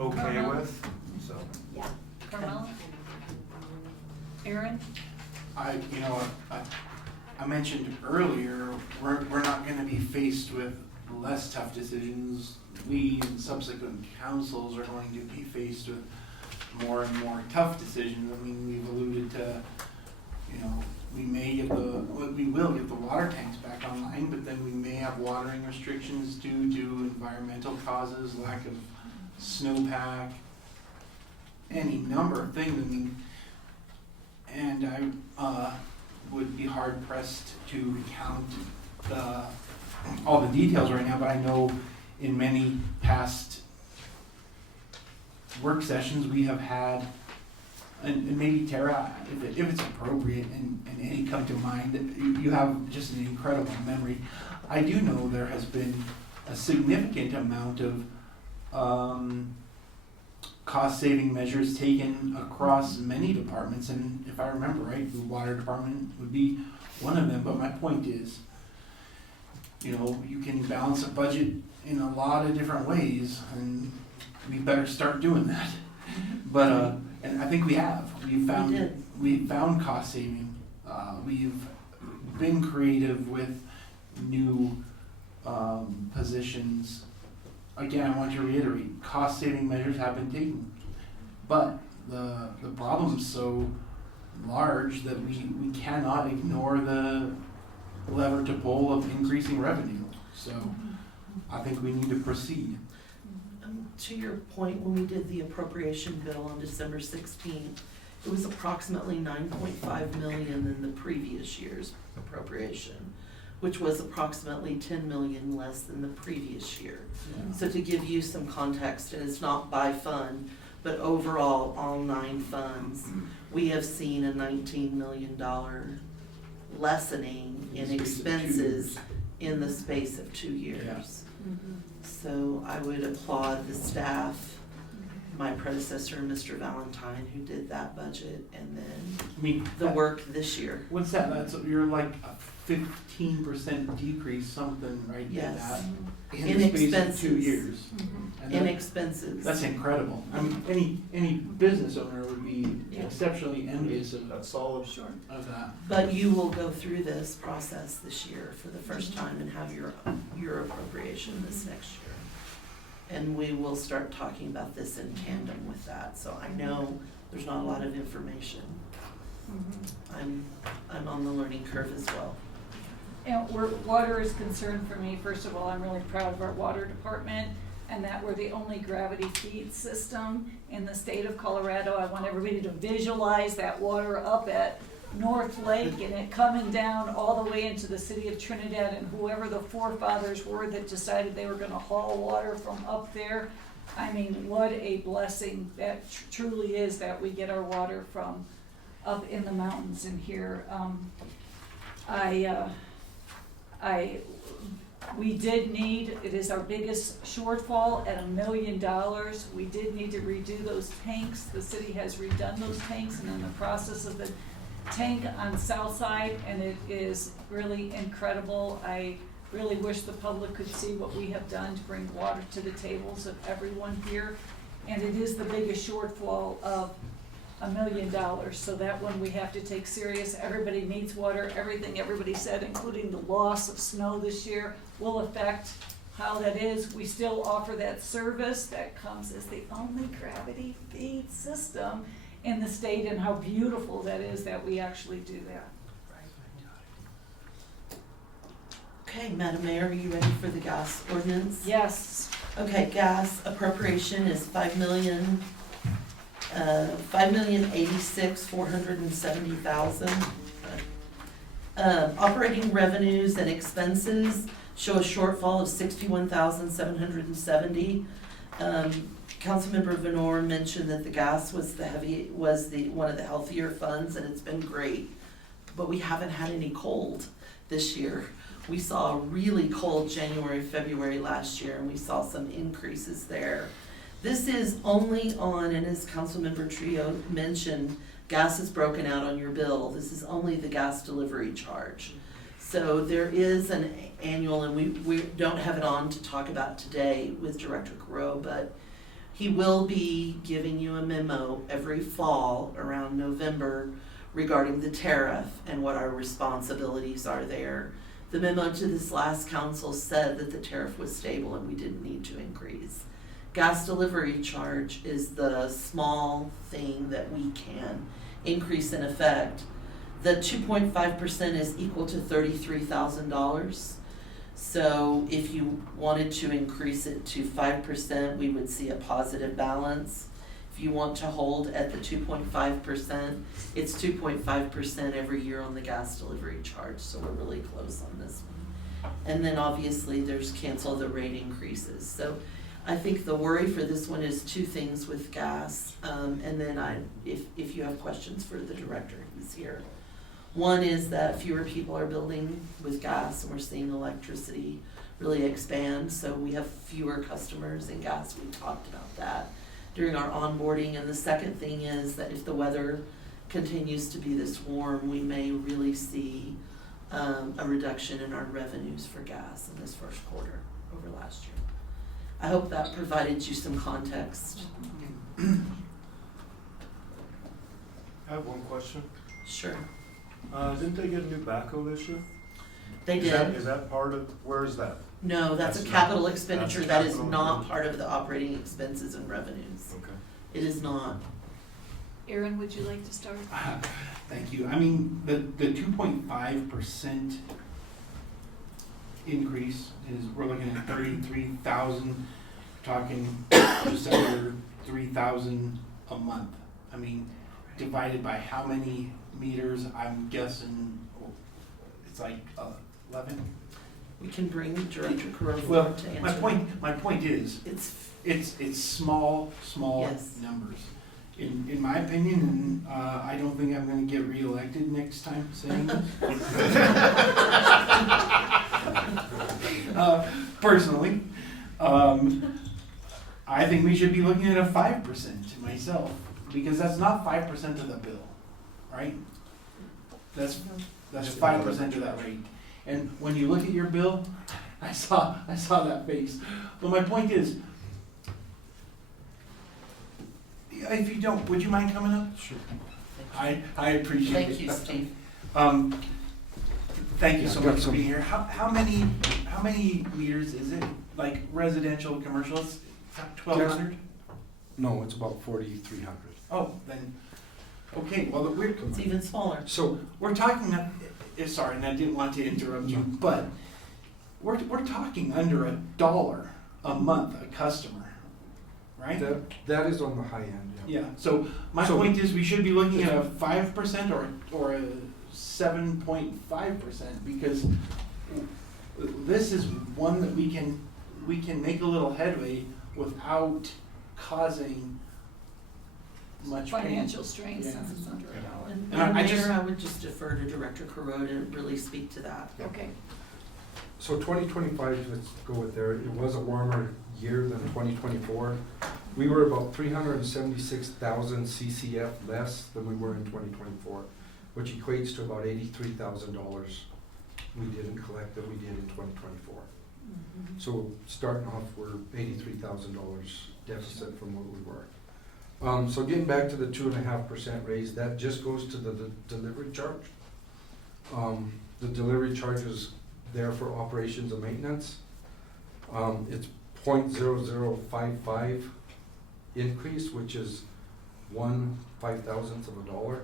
okay Uh-huh. with, so. Yeah. Carmella? Aaron? I mentioned earlier, we're not gonna be faced with less tough decisions. We and subsequent councils are going to be faced with more and more tough decisions. I mean, we've alluded to, we will get the water tanks back online, but then we may have watering restrictions due to environmental causes, lack of snowpack, any number of things. I mean, and I would be hard pressed to recount all the details right now, but I know in many past work sessions we have had, and maybe Tara, if it's appropriate and any come to mind, you have just an incredible memory. I do know there has been a significant amount of cost-saving measures taken across many departments, and if I remember right, the water department would be one of them, but my point is, you can balance a budget in a lot of different ways, and we better start doing that. But, and I think we have. did. We found cost saving. We've been creative with new positions. Again, I want to reiterate, cost saving measures have been taken. But the problem's so large that we cannot ignore the lever to pull of increasing revenue. So I think we need to proceed. To your point, when we did the appropriation bill on December 16th, it was approximately 9.5 million in the previous year's appropriation, which was approximately 10 million less than the previous year. So to give you some context, and it's not by fund, but overall, all 9 funds, we have seen a $19 million lessening in expenses in the space of 2 years. So I would applaud the staff, my predecessor, Mr. Valentine, who did that budget, and then I mean, the work this year. what's that? That's, you're like a 15% decrease, something, right? Yes. In In the space of 2 expenses. years. And In that- expenses. That's incredible. I mean, any business owner would be Yeah. exceptionally envious of That's solid. Sure. that. But you will go through this process this year for the first time and have your appropriation this next year. And we will start talking about this in tandem with that, so I know there's not a lot of information. I'm on the learning curve as well. And where water is concerned for me, first of all, I'm really proud of our water department and that we're the only gravity feed system in the state of Colorado. I want everybody to visualize that water up at North Lake and it coming down all the way into the city of Trinidad, and whoever the forefathers were that decided they were gonna haul water from up there. I mean, what a blessing that truly is, that we get our water from up in the mountains in here. We did need, it is our biggest shortfall at $1 million. We did need to redo those tanks. The city has redone those tanks and in the process of the tank on South Side, and it is really incredible. I really wish the public could see what we have done to bring water to the tables of everyone here. And it is the biggest shortfall of $1 million, so that one we have to take serious. Everybody needs water. Everything everybody said, including the loss of snow this year, will affect how that is. We still offer that service that comes as the only gravity feed system in the state, and how beautiful that is that we actually do that. Okay, Madam Mayor, are you ready for the gas ordinance? Yes. Okay, gas appropriation is $5,086,470,000. Operating revenues and expenses show a shortfall of $61,770. Councilmember Venor mentioned that the gas was one of the healthier funds, and it's been great. But we haven't had any cold this year. We saw a really cold January, February last year, and we saw some increases there. This is only on, and as Councilmember Trio mentioned, gas is broken out on your bill. This is only the gas delivery charge. So there is an annual, and we don't have it on to talk about today with Director Carreau, but he will be giving you a memo every fall around November regarding the tariff and what our responsibilities are there. The memo to this last council said that the tariff was stable and we didn't need to increase. Gas delivery charge is the small thing that we can increase in effect. The 2.5% is equal to $33,000. So if you wanted to increase it to 5%, we would see a positive balance. If you want to hold at the 2.5%, it's 2.5% every year on the gas delivery charge, so we're really close on this one. And then obviously there's cancel the rate increases. So I think the worry for this one is 2 things with gas, and then if you have questions for the director, he's here. One is that fewer people are building with gas, and we're seeing electricity really expand, so we have fewer customers in gas. We talked about that during our onboarding. And the second thing is that if the weather continues to be this warm, we may really see a reduction in our revenues for gas in this first quarter over last year. I hope that provided you some context. I have one question. Sure. Didn't they get a new backhoe this year? They Is that- did. Is that part of, where is that? No, that's a That's capital not- expenditure. that's a That is capital not expenditure. part of the operating expenses and revenues. Okay. It is not. Aaron, would you like to start? Thank you. I mean, the 2.5% increase is, we're looking at 33,000, talking just under 3,000 a month. I mean, divided by how many meters, I'm guessing, it's like 11? We can bring Director Carone Well, forward to answer. my point is, It's, it's small Yes. numbers. In my opinion, and I don't think I'm gonna get reelected next time saying this. Personally, I think we should be looking at a 5% myself, because that's not 5% of the bill, right? That's 5% of that rate. And when you look at your bill, I saw that face. But my point is, if you don't, would you mind coming up? Sure. I appreciate it. thank you, Steve. Thank you so much for being here. How many meters is it? Like residential, commercial, it's 1,200? No, it's about 4,300. Oh, then, okay, well, It's even smaller. so we're talking, sorry, and I didn't want to interrupt you, but we're talking under $1 a month a customer, right? That is on the high end, yeah. Yeah, so my So- point is we should be looking at a 5% or a 7.5%, because this is one that we can make a little headway without causing much pain. Financial strain Yeah. since it's under $1. And And I just- Mayor, I would just defer to Director Carone to really speak to that. Okay, So 2025, let's go with there, it was a warmer year than 2024. We were about 376,000 CCF less than we were in 2024, which equates to about $83,000 we didn't collect that we did in 2024. So starting off, we're $83,000 deficit from what we were. So getting back to the 2.5% raise, that just goes to the delivery charge. The delivery charge is there for operations and maintenance. It's 0.0055 increase, which is 1/5,000th of a dollar.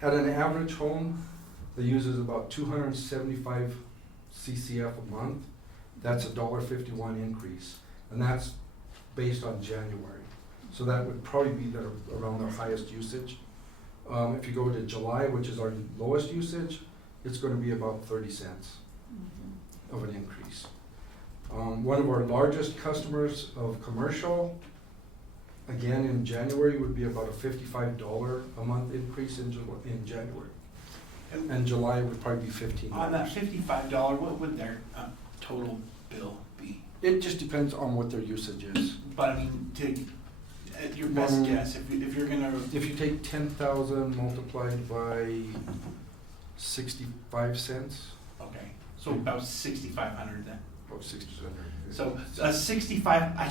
At an average home that uses about 275 CCF a month, that's a $1.51 increase, and that's based on January. So that would probably be around our highest usage. If you go to July, which is our lowest usage, it's going to be about 30 cents of an increase. One of our largest customers of commercial, again in January, would be about a $55 a month increase in January. And July would probably be $15. On that $55, what would their total bill be? It just depends on what their usage is. But I mean, at your best guess, if you're gonna, If you take 10,000 multiplied by 65 cents, okay, so about 6,500 then. about 600. So a 65, I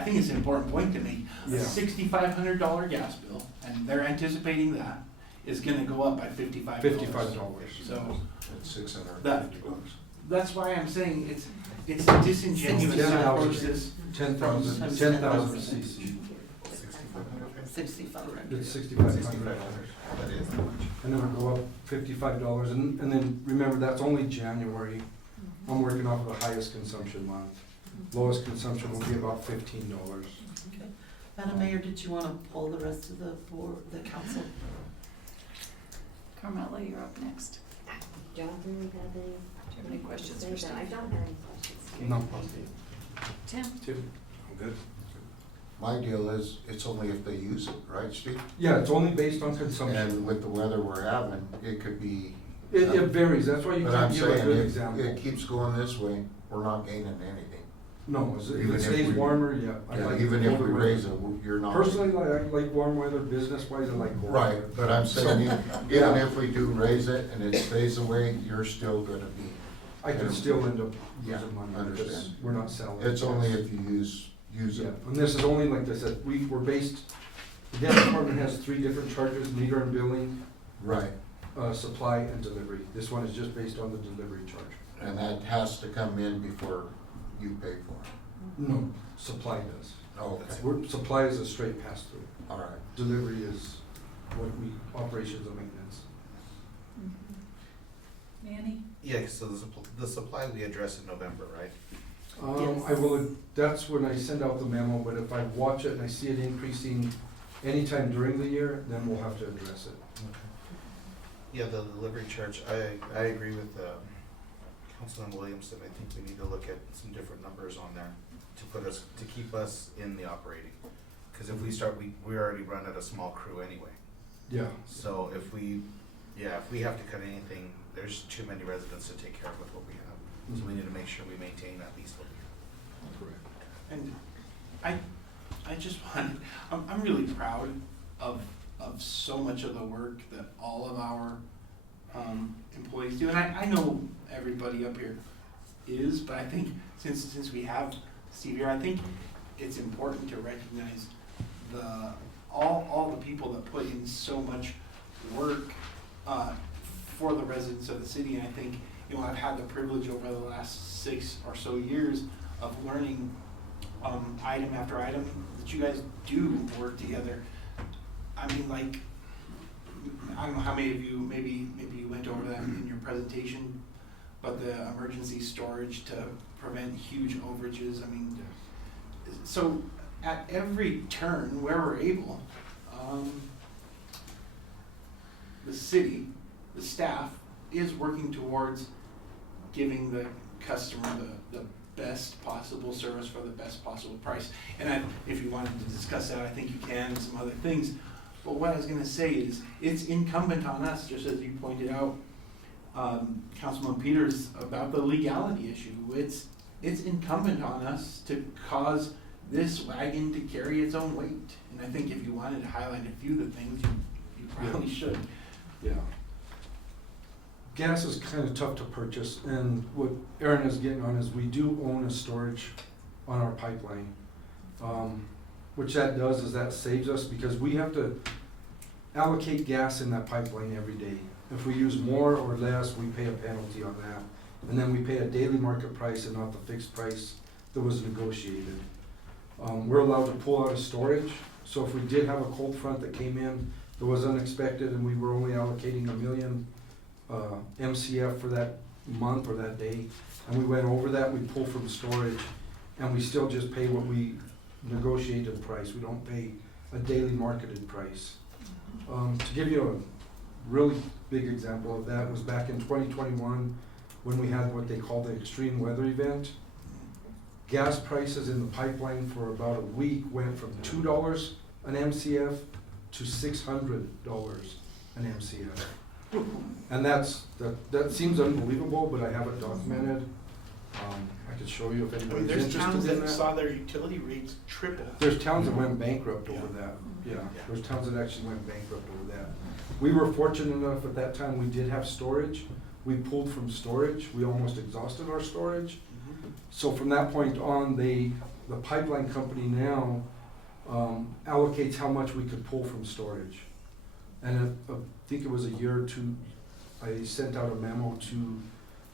think it's an important point to make. A Yeah. $6,500 gas bill, and they're anticipating that, is gonna go up by $55. $55. So It's $650. That's why I'm saying it's disingenuous to 10,000. approach this. 10,000 cc. 6,500. It's 6,500. That is how much. And then it'll go up $55, and then remember, that's only January. I'm working off of the highest consumption month. Lowest consumption will be about $15. Okay. Madam Mayor, did you want to poll the rest of the board, the council? Carmela, you're up next. Jonathan, you have any? Do you have any questions for Steve? I don't have any questions. No. Tim? I'm good. My deal is, it's only if they use it, right, Steve? Yeah, it's only based on consumption. And with the weather we're having, it could be. It varies, that's why you But I'm can't give a saying, good if example. it keeps going this way, we're not gaining anything. No, if Even it if stays we- warmer, yeah. I Yeah, like even if we colder raise weather. it, you're not. Personally, I like warm weather, business-wise, I like warm weather. Right, but I'm saying, even if we do raise it and it stays away, you're still gonna be I could still end up Yeah, losing money because understand. we're not selling. It's gas. only if you use Yeah, it. and this is only, like I said, we're based, the gas department has 3 different charges, meter and billing, Right, supply and delivery. This one is just based on the delivery charge. and that has to come in before you pay for it. No, supply does. Oh, okay, Supply is a straight pass-through. all right. Delivery is what we, operations and maintenance. Manny? Yeah, so the supply we addressed in November, right? I will, that's when I send out the memo, but if I watch it and I see it increasing anytime during the year, then we'll have to address it. Yeah, the delivery charge, I agree with Councilman Williamson. I think we need to look at some different numbers on there to keep us in the operating. Cause if we start, we already run at a small crew anyway. Yeah. So if we have to cut anything, there's too many residents to take care of with what we have. So we need to make sure we maintain at least what we have. Correct. And I just want, I'm really proud of so much of the work that all of our employees do. And I know everybody up here is, but I think since we have Steve here, I think it's important to recognize all the people that put in so much work for the residents of the city. And I think, I've had the privilege over the last 6 or so years of learning item after item that you guys do work together. I mean, like, I don't know how many of you, maybe you went over that in your presentation, but the emergency storage to prevent huge overages. I mean, so at every turn where we're able, the city, the staff is working towards giving the customer the best possible service for the best possible price. And if you wanted to discuss that, I think you can, and some other things. But what I was gonna say is, it's incumbent on us, just as you pointed out, Councilman Peters, about the legality issue. It's incumbent on us to cause this wagon to carry its own weight. And I think if you wanted to highlight a few of the things, you probably should. Yeah. Gas is kind of tough to purchase, and what Aaron is getting on is we do own a storage on our pipeline. Which that does is that saves us, because we have to allocate gas in that pipeline every day. If we use more or less, we pay a penalty on that. And then we pay a daily market price and not the fixed price that was negotiated. We're allowed to pull out of storage, so if we did have a cold front that came in that was unexpected and we were only allocating 1 million MCF for that month or that day, and we went over that, we pull from storage, and we still just pay what we negotiated price. We don't pay a daily marketed price. To give you a really big example of that was back in 2021 when we had what they call the extreme weather event. Gas prices in the pipeline for about a week went from $2 an MCF to $600 an MCF. And that seems unbelievable, but I have it documented. I could show you if I mean, anybody's there's interested towns in that that. saw their utility rates triple. There's towns that went bankrupt over that, yeah. There's towns that actually went bankrupt over that. We were fortunate enough at that time, we did have storage. We pulled from storage. We almost exhausted our storage. So from that point on, the pipeline company now allocates how much we could pull from storage. And I think it was a year or two, I sent out a memo to,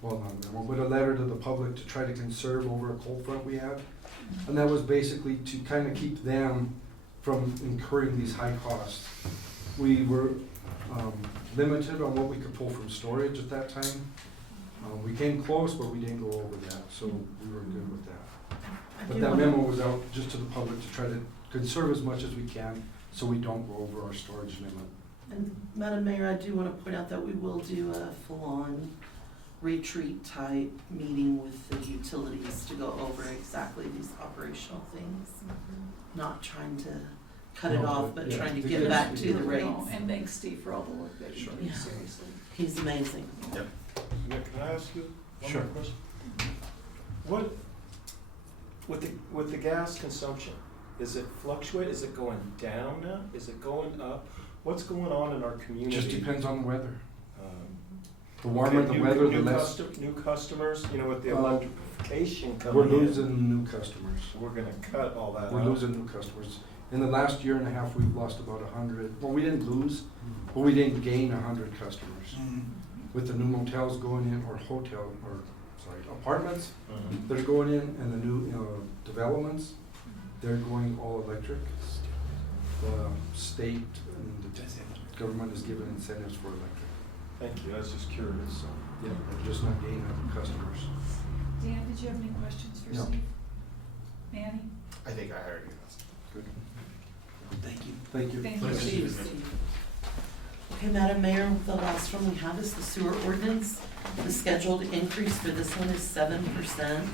well, not a memo, but a letter to the public to try to conserve over a cold front we had. And that was basically to kind of keep them from incurring these high costs. We were limited on what we could pull from storage at that time. We came close, but we didn't go over that, so we were good with that. But that memo was out just to the public to try to conserve as much as we can so we don't go over our storage limit. And Madam Mayor, I do want to point out that we will do a full-on retreat type meeting with the utilities to go over exactly these operational things. Not trying to cut it No, off, but yeah, trying to the get good back is to we the do. rates. And thanks Steve for all the work that you do, Yeah. seriously. He's amazing. Yep. Nick, can I ask you one Sure. more question? What, with the gas consumption, is it fluctuate, is it going down now, is it going up? What's going on in our community? Just depends on the weather. The warmer Okay, the new- weather, the new less, New customers, you know, with the Uh, electrification coming we're in. losing new customers. We're gonna cut all that out. We're losing new customers. In the last year and a half, we've lost about 100, well, we didn't lose, but we didn't gain 100 customers. With the new motels going in, or apartments, Mhm. that are going in, and the new developments, they're going all electric. The state and the government is giving incentives for electric. Thank you, I was just curious, so. Yeah, they're just not gaining customers. Dan, did you have any questions for No. Steve? Manny? I think I heard you. Good. Thank you. Thank you. Thank you, Thank you. Steve. Okay, Madam Mayor, the last one we have is the sewer ordinance. The scheduled increase for this one is 7%,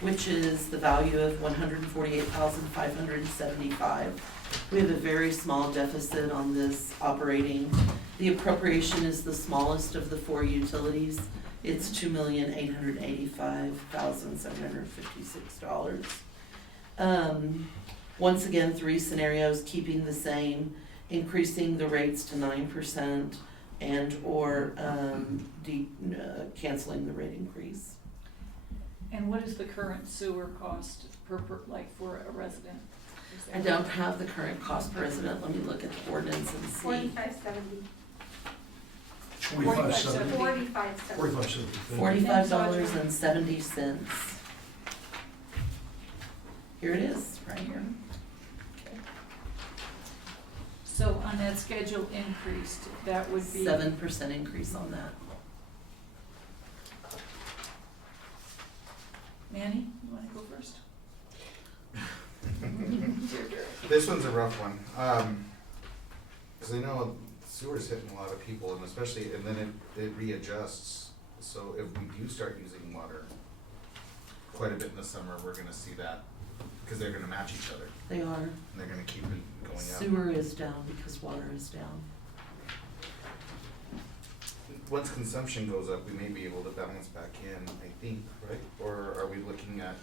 which is the value of $148,575. We have a very small deficit on this operating. The appropriation is the smallest of the four utilities. It's $2,885,756. Once again, three scenarios, keeping the same, increasing the rates to 9% and/or canceling the rate increase. And what is the current sewer cost like for a resident? Is I there- don't have the current cost per resident. Let me look at the ordinance and see. 45.70. 25.70. 45.70. 45.70. $45.70. Here it is, right here. So on that schedule increased, that would be. 7% increase on that. Manny, you wanna go first? This one's a rough one, cause I know sewer's hitting a lot of people, and especially, and then it readjusts. So if we do start using water quite a bit in the summer, we're gonna see that, cause they're gonna match each other, They are. and they're gonna keep it going up. Sewer is down because water is down. Once consumption goes up, we may be able to balance back in, I think, right? Or are we looking at,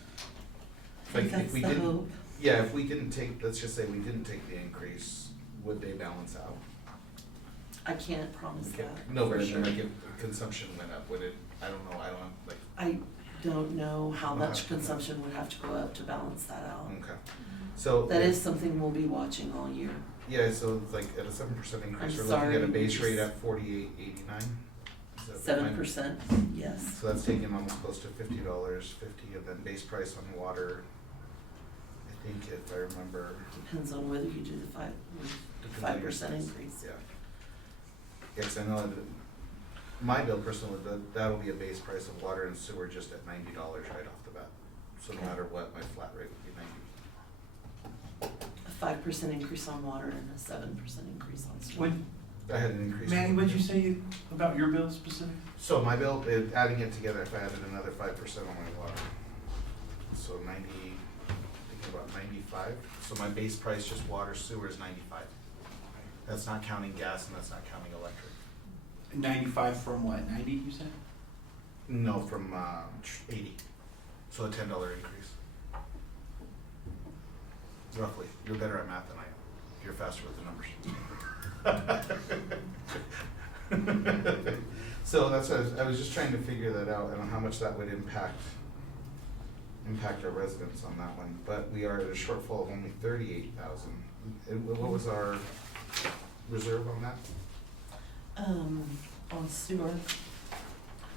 I think like, if that's we the didn't, hope. yeah, if we didn't take, let's just say we didn't take the increase, would they balance out? I can't promise Okay. that. No, for but sure. like if consumption went up, would it, I don't know, like, I don't know how We'll much have to- consumption would have to go up to balance that out. okay. So. That is something we'll be watching all year. Yeah, so it's like at a 7% increase, I'm we're looking at a sorry, base rate just- at 48.89. 7%, yes. So that's taking almost close to $50, and then base price on water, I think if I remember. Depends on whether you do the 5% increase. Yeah. Yes, I know that my bill personally, that'll be a base price of water and sewer just at $90 right off the bat. So no Okay. matter what, my flat rate would be 90. A 5% increase on water and a 7% increase on sewer. When, I had an increase. Manny, what'd you say about your bill specifically? So my bill, adding it together, if I added another 5% on my water, so 90, thinking about 95. So my base price, just water, sewer is 95. That's not counting gas and that's not counting electric. 95 from what, 90 you said? No, from 80. So a $10 increase. Roughly. You're better at math than I am. You're faster with the numbers. So that's what I was just trying to figure that out and how much that would impact our residents on that one. But we are at a shortfall of only 38,000. And what was our reserve on that? On sewer,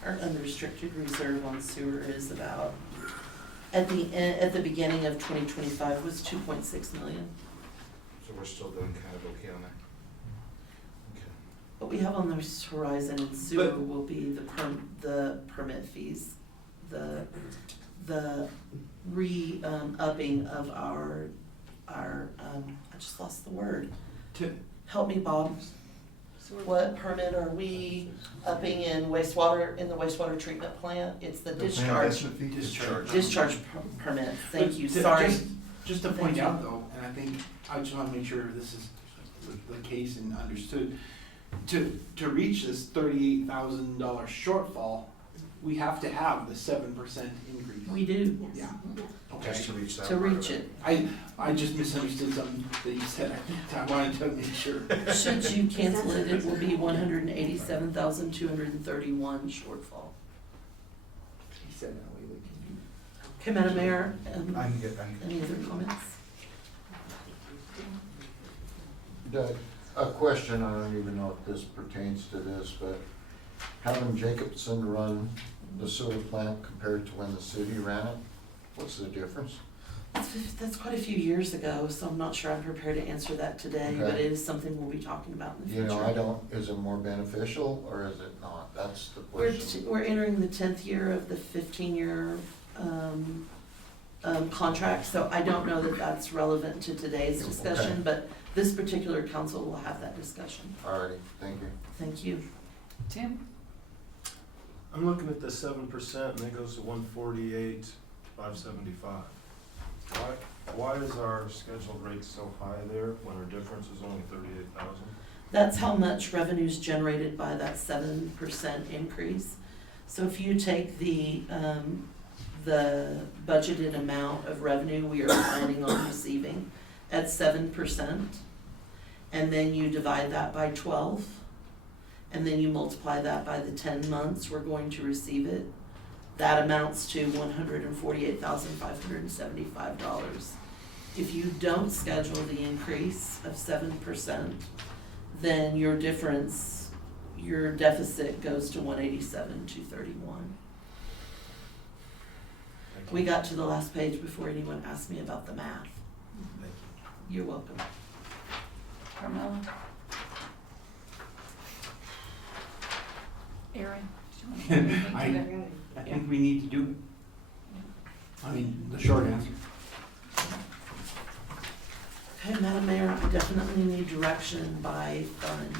our unrestricted reserve on sewer is about, at the beginning of 2025 was 2.6 million. So we're still doing kind of okay on that. Okay. What we have on the horizon in sewer But- will be the permit fees, the upping of our, I just lost the word. Help me, Bob. Sewer- What permit are we upping in wastewater, in the wastewater treatment plant? It's the discharge permit. Thank But you, to- sorry. Just to Thank point you. out though, and I think, I just wanna make sure this is the case and understood. To reach this $38,000 shortfall, we have to have the 7% increase. We do, Yeah, Just okay. to reach that. to part of reach it. I just misunderstood something that you said. I wanted to make sure. Should you cancel it, it will be 187,231 shortfall. He said that way, like. Okay, Madam Mayor, I'm good, any other comments? Doug, a question, I don't even know if this pertains to this, but having Jacobson run the sewer plant compared to when the city ran it, what's the difference? That's quite a few years ago, so I'm not sure I'm prepared to answer that today, but Okay. it is something we'll be talking about in the You future. know, is it more beneficial or is it not? That's the question. We're entering the 10th year of the 15-year contract, so I don't know that that's relevant to today's discussion, Okay. but this particular council will have that discussion. Alrighty, thank you. Thank you. Tim? I'm looking at the 7% and it goes to 148,575. Why is our scheduled rate so high there when our difference is only 38,000? That's how much revenue is generated by that 7% increase. So if you take the budgeted amount of revenue we are planning on receiving at 7%, and then you divide that by 12, and then you multiply that by the 10 months we're going to receive it, that amounts to $148,575. If you don't schedule the increase of 7%, then your difference, your deficit goes to 187,231. We got to the last page before anyone asked me about the math. Thank You're welcome. Carmella? Aaron? Do you want to add anything to that? I think we need to do it. I mean, the short answer. Okay, Madam Mayor, I definitely need direction by fund.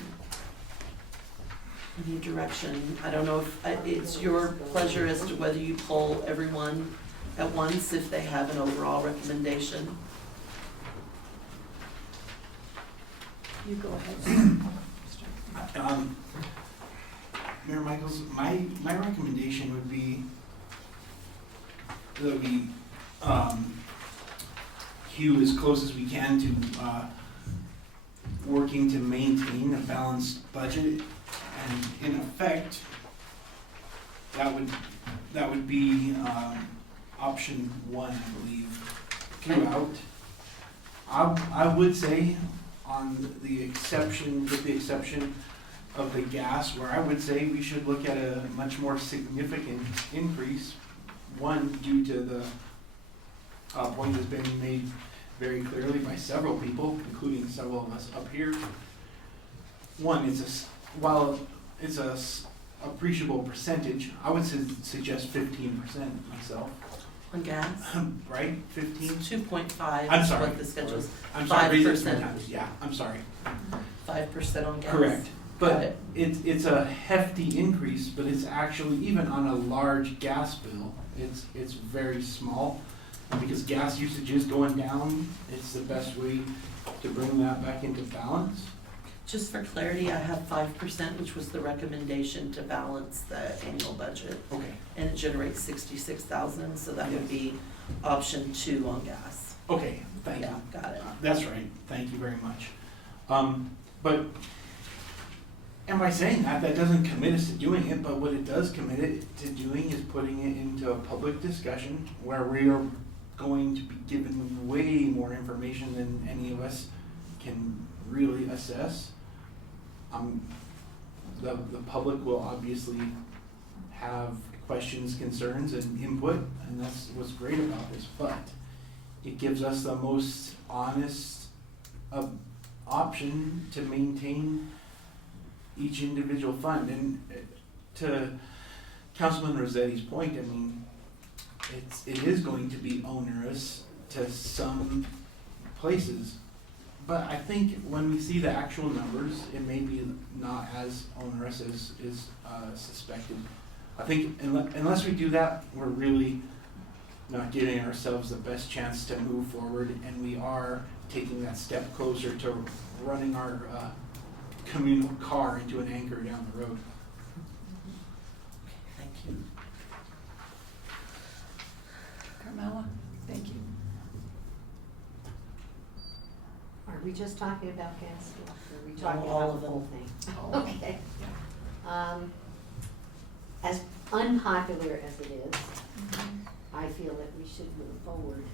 I need direction. I don't know if it's your pleasure as to whether you poll everyone at once if they have an overall recommendation. You go ahead. Mayor Michaels, my recommendation would be that we hew as close as we can to working to maintain a balanced budget, and in effect, that would be option 1, I believe, throughout. I would say on the exception, with the exception of the gas, where I would say we should look at a much more significant increase. One, due to the point that's been made very clearly by several people, including several of us up here. One, while it's a appreciable percentage, I would suggest 15% myself. On gas, Right, 15? 2.5 I'm is sorry. what the schedule's, I'm sorry, read this 5%. one times. Yeah, I'm sorry. 5% on gas. Correct. Got But it. it's a hefty increase, but it's actually, even on a large gas bill, it's very small. And because gas usage is going down, it's the best way to bring that back into balance. Just for clarity, I have 5%, which was the recommendation to balance the annual budget. Okay. And it generates 66,000, so that would be option 2 on gas. Okay, thank you. Yeah, got it. That's right, thank you very much. But, and by saying that, that doesn't commit us to doing it, but what it does commit it to doing is putting it into a public discussion where we are going to be given way more information than any of us can really assess. The public will obviously have questions, concerns, and input, and that's what's great about this, but it gives us the most honest option to maintain each individual fund. And to Councilman Rossetti's point, I mean, it is going to be onerous to some places, but I think when we see the actual numbers, it may be not as onerous as is suspected. I think unless we do that, we're really not giving ourselves the best chance to move forward, and we are taking that step closer to running our communal car into an anchor down the road. Thank you. Carmella? Thank you. Are we just talking about gas stuff, or are we No, talking all about of the whole them. thing? All of them. Okay. As unpopular as it is, I feel that we should move forward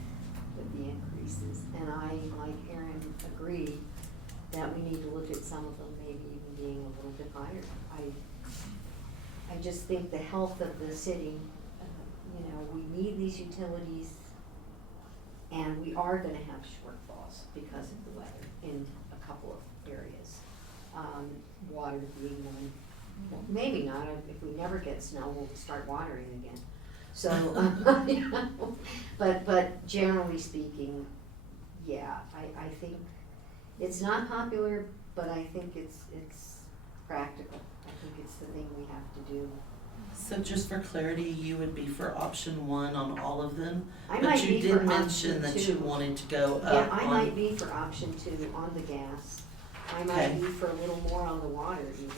with the increases. And I, like Aaron, agree that we need to look at some of them maybe even being a little bit higher. I just think the health of the city, you know, we need these utilities, and we are gonna have shortfalls because of the weather in a couple of areas. Water being one. Well, maybe not, if we never get snow, we'll start watering again. So, you know, but generally speaking, yeah, I think it's not popular, but I think it's practical. I think it's the thing we have to do. So just for clarity, you would be for option one on all of them? I But might you be did for mention option that two. you wanted to go Yeah, up I on. might be for option 2 on the gas. I might Okay. be for a little more on the water even.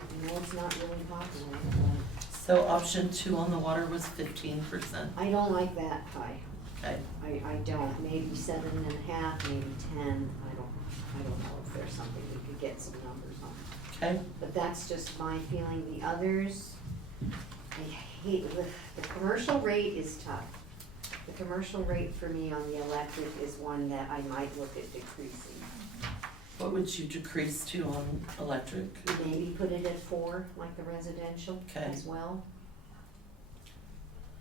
I know it's not really popular, but So option 2 on the water was 15%. I don't like that high. Okay, I don't, maybe 7.5, maybe 10, I don't know if there's something we could get some numbers on. okay, But that's just my feeling, the others, I hate, the commercial rate is tough. The commercial rate for me on the electric is one that I might look at decreasing. what would you decrease to on electric? Maybe put it at 4, like the residential Okay. as well.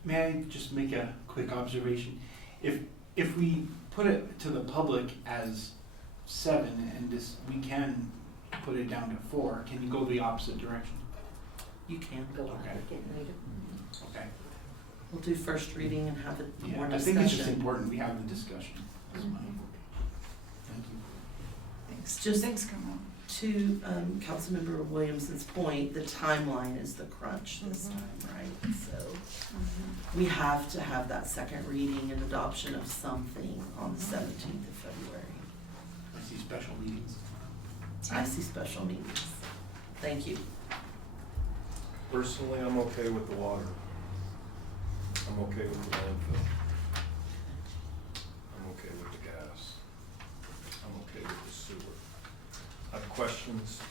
May I just make a quick observation? If we put it to the public as 7 and this, we can put it down to 4, can you go the opposite direction? You can. Go Okay. applicant later. Okay. We'll do first reading and have it Yeah, more I discussion. think it's just important we have the discussion. That's my- Thank you. Thanks. Just- Thanks, Carmella. To Councilmember Williamson's point, the timeline is the crunch this Mhm. time, right? So we have to have that second reading and adoption of something on the 17th of February. I see special meetings. I see special meetings. Thank you. Personally, I'm okay with the water. I'm okay with the landfill. I'm okay with the gas. I'm okay with the sewer. I have questions,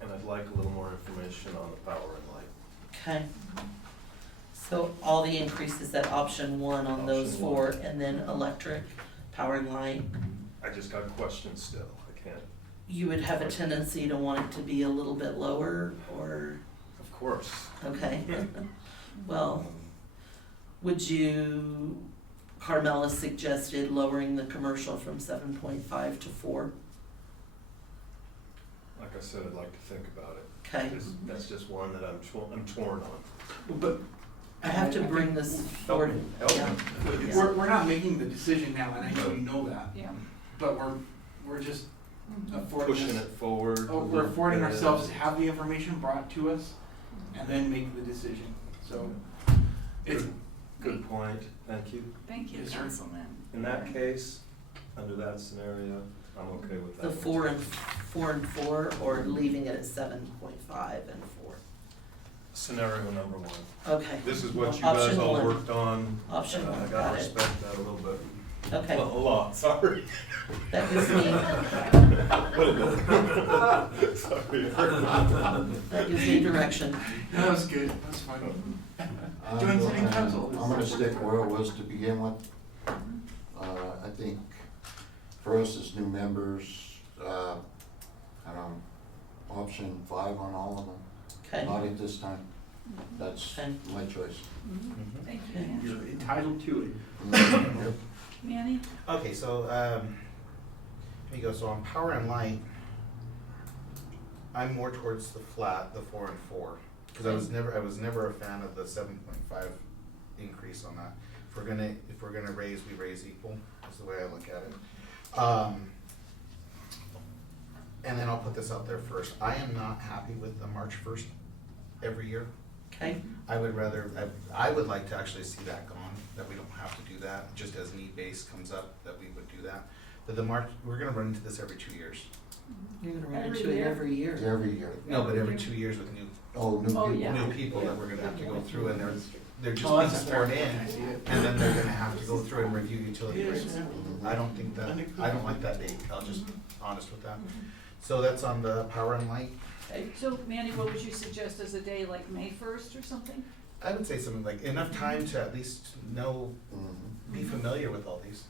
and I'd like a little more information on the power and light. Okay. So all the increases at option 1 on those Option 4, one. and then electric, power and light. I just got questions still, I can't, You would have a tendency to want it to be a little bit lower, or, of course. okay. Well, would you, Carmella suggested lowering the commercial from 7.5 to 4. Like I said, I'd like to think about it. Okay. That's just one that I'm torn on. But I have to I bring think this forward. Help me. Yeah. we're not making the decision now, and I know you know that, Yeah. but we're just affording Pushing us- it forward. Oh, we're affording ourselves to have the information brought to us and then make the decision, so. It's, Good point, thank you. Thank you, Yes, sir. Councilman. In that case, under that scenario, I'm okay with that. The 4 and 4, or leaving it at 7.5 and 4. Scenario number 1. Okay. This is what you Option guys all one. worked on. Option and one, I got gotta it. respect that a little bit. Okay. Well, a lot, sorry. That gives me, Sorry. that gives me direction. that was good, that was fun. Join city council. I'm gonna stick where it was to begin with. I think for us as new members, I don't know, option 5 on all of them. Okay. Not at this time. That's Okay. my choice. Thank you, Okay. Dan. You're entitled to it. Yep. Manny? Okay, so, let me go, so on power and light, I'm more towards the flat, the 4 and 4. Cause I was never a fan of the 7.5 increase on that. If we're gonna raise, we raise equal, is the way I look at it. And then I'll put this out there first, I am not happy with the March 1st every year. Okay. I would rather, I would like to actually see that gone, that we don't have to do that, just as need base comes up, that we would do that. But the March, we're gonna run into this every 2 years. You're gonna run Every into it year? every year. Every year. No, but every 2 years with new Oh, new Oh, people. yeah. new people that we're gonna have to go through, and they're just Oh, being that's a fair sworn in, point. I see it. and then they're gonna have to go through and review utility Yes, rates. yeah. I don't think that, I don't like that date, I'll just honest with that. So that's on the power and light. Okay, so Mandy, what would you suggest as a day, like May 1st or something? I would say something like enough time to at least know, be familiar with all these.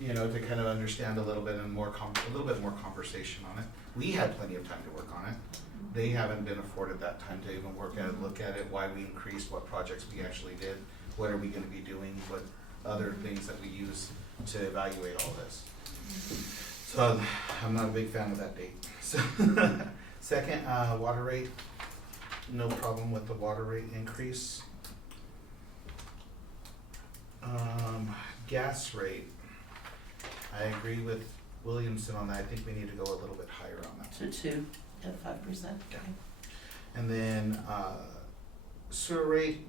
You know, to kind of understand a little bit and a little bit more conversation on it. We had plenty of time to work on it. They haven't been afforded that time to even work at it, look at it, why we increased, what projects we actually did, what are we gonna be doing, what other things that we use to evaluate all this. So I'm not a big fan of that date. So second, water rate, no problem with the water rate increase. Gas rate, I agree with Williamson on that. I think we need to go a little bit higher on that. To 2 at 5%. Yeah. And then, sewer rate,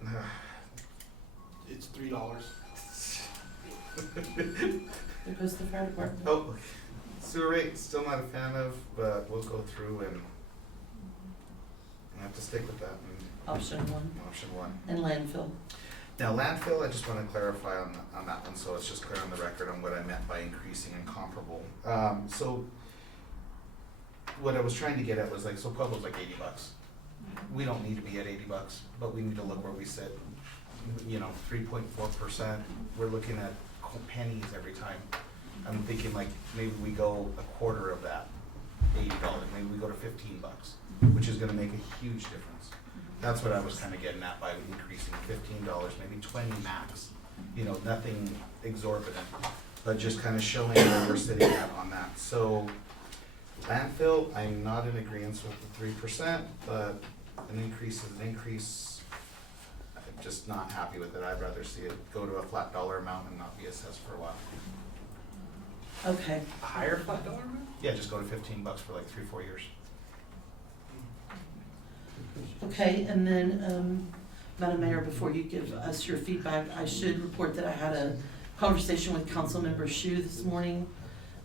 It's $3. There goes the fire department. oh, sewer rate, still not a fan of, but we'll go through and I have to stick with that in Option 1. option one. And landfill. Now landfill, I just wanna clarify on that one, so it's just clear on the record on what I meant by increasing and comparable. So what I was trying to get at was like, so Pueblo's like $80. We don't need to be at $80, but we need to look where we sit. You know, 3.4%, we're looking at pennies every time. I'm thinking like, maybe we go a quarter of that, $80, maybe we go to $15, which is gonna make a huge difference. That's what I was kinda getting at by increasing $15, maybe 20 max. You know, nothing exorbitant, but just kinda showing where we're sitting at on that. So landfill, I'm not in agreement with the 3%, but an increase is an increase. I'm just not happy with it. I'd rather see it go to a flat dollar amount and not be assessed for a while. Okay. A higher flat dollar amount? Yeah, just go to $15 for like 3-4 years. Okay, and then, Madam Mayor, before you give us your feedback, I should report that I had a conversation with Councilmember Shu this morning.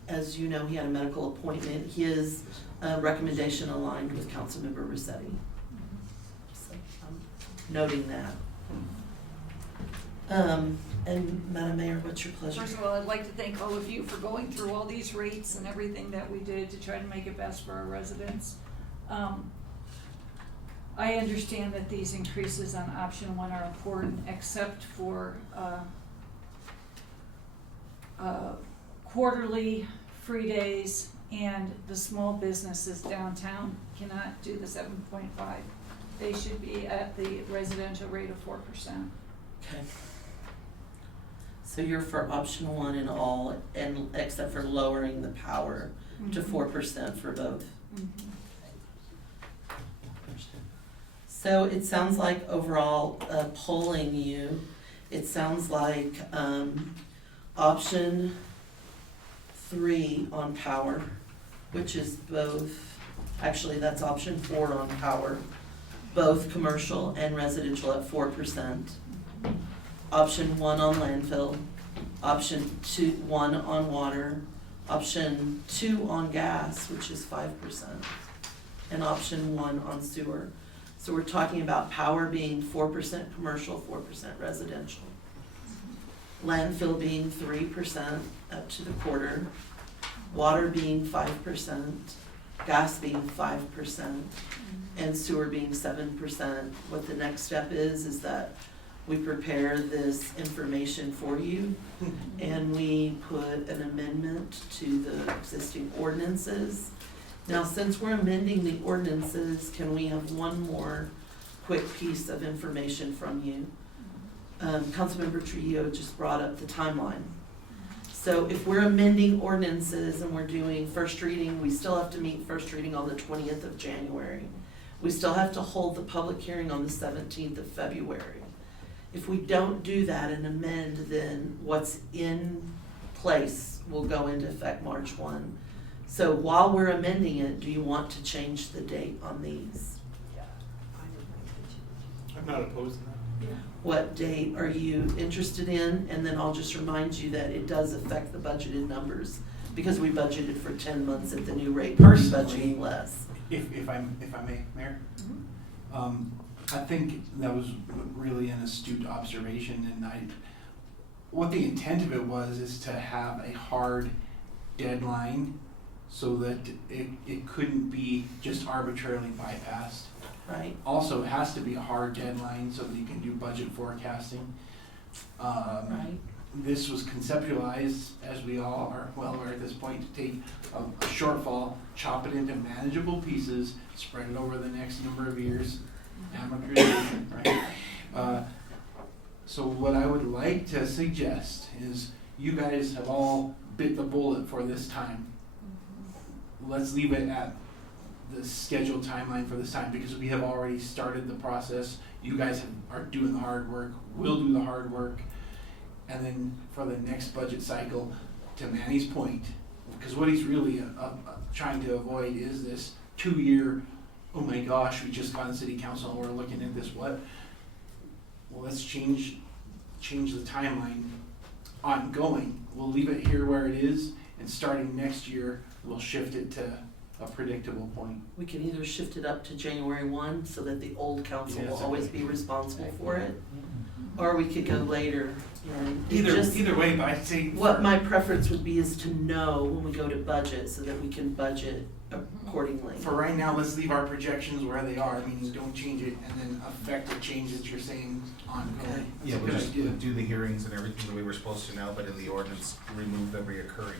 As you know, he had a medical appointment. His recommendation aligned with Councilmember Rossetti. So I'm noting that. And Madam Mayor, what's your pleasure? First of all, I'd like to thank all of you for going through all these rates and everything that we did to try to make it best for our residents. I understand that these increases on option 1 are important, except for quarterly free days, and the small businesses downtown cannot do the 7.5. They should be at the residential rate of 4%. Okay. So you're for option 1 in all, and except for lowering the power to 4% for both. So it sounds like overall, polling you, it sounds like option 3 on power, which is both, actually that's option 4 on power, both commercial and residential at 4%. Option 1 on landfill, option 1 on water, option 2 on gas, which is 5%, and option 1 on sewer. So we're talking about power being 4% commercial, 4% residential. Landfill being 3% up to the quarter, water being 5%, gas being 5%, and sewer being 7%. What the next step is that we prepare this information for you and we put an amendment to the existing ordinances. Now, since we're amending the ordinances, can we have one more quick piece of information from you? Councilmember Trujillo just brought up the timeline. So if we're amending ordinances and we're doing first reading, we still have to meet first reading on the 20th of January. We still have to hold the public hearing on the 17th of February. If we don't do that and amend, then what's in place will go into effect March 1. So while we're amending it, do you want to change the date on these? I'm not opposed to that. What date are you interested in? And then I'll just remind you that it does affect the budgeted numbers because we budgeted for 10 months at the new rate, we're budgeting less. If I may, Mayor? I think that was really an astute observation, and what the intent of it was is to have a hard deadline so that it couldn't be just arbitrarily bypassed. Right, Also, it has to be a hard deadline so that you can do budget forecasting. right. This was conceptualized, as we all are well aware at this point, to take a shortfall, chop it into manageable pieces, spread it over the next number of years, amortization, right? So what I would like to suggest is you guys have all bit the bullet for this time. Let's leave it at the scheduled timeline for this time, because we have already started the process. You guys are doing the hard work, we'll do the hard work. And then for the next budget cycle, to Manny's point, because what he's really trying to avoid is this 2-year, oh my gosh, we just got in city council and we're looking at this, what? Well, let's change the timeline ongoing. We'll leave it here where it is, and starting next year, we'll shift it to a predictable point. We can either shift it up to January 1 so that the old council will Yes. always be responsible for it, or we could go later. And it Either just- way, but I'd say What my preference would be is to know when we go to budget so that we can budget accordingly. for right now, let's leave our projections where they are, meaning don't change it, and then affect the change that you're saying ongoing. Yeah, That's a we'll good just idea. do the hearings and everything the way we're supposed to now, but in the ordinance, remove the reoccurring.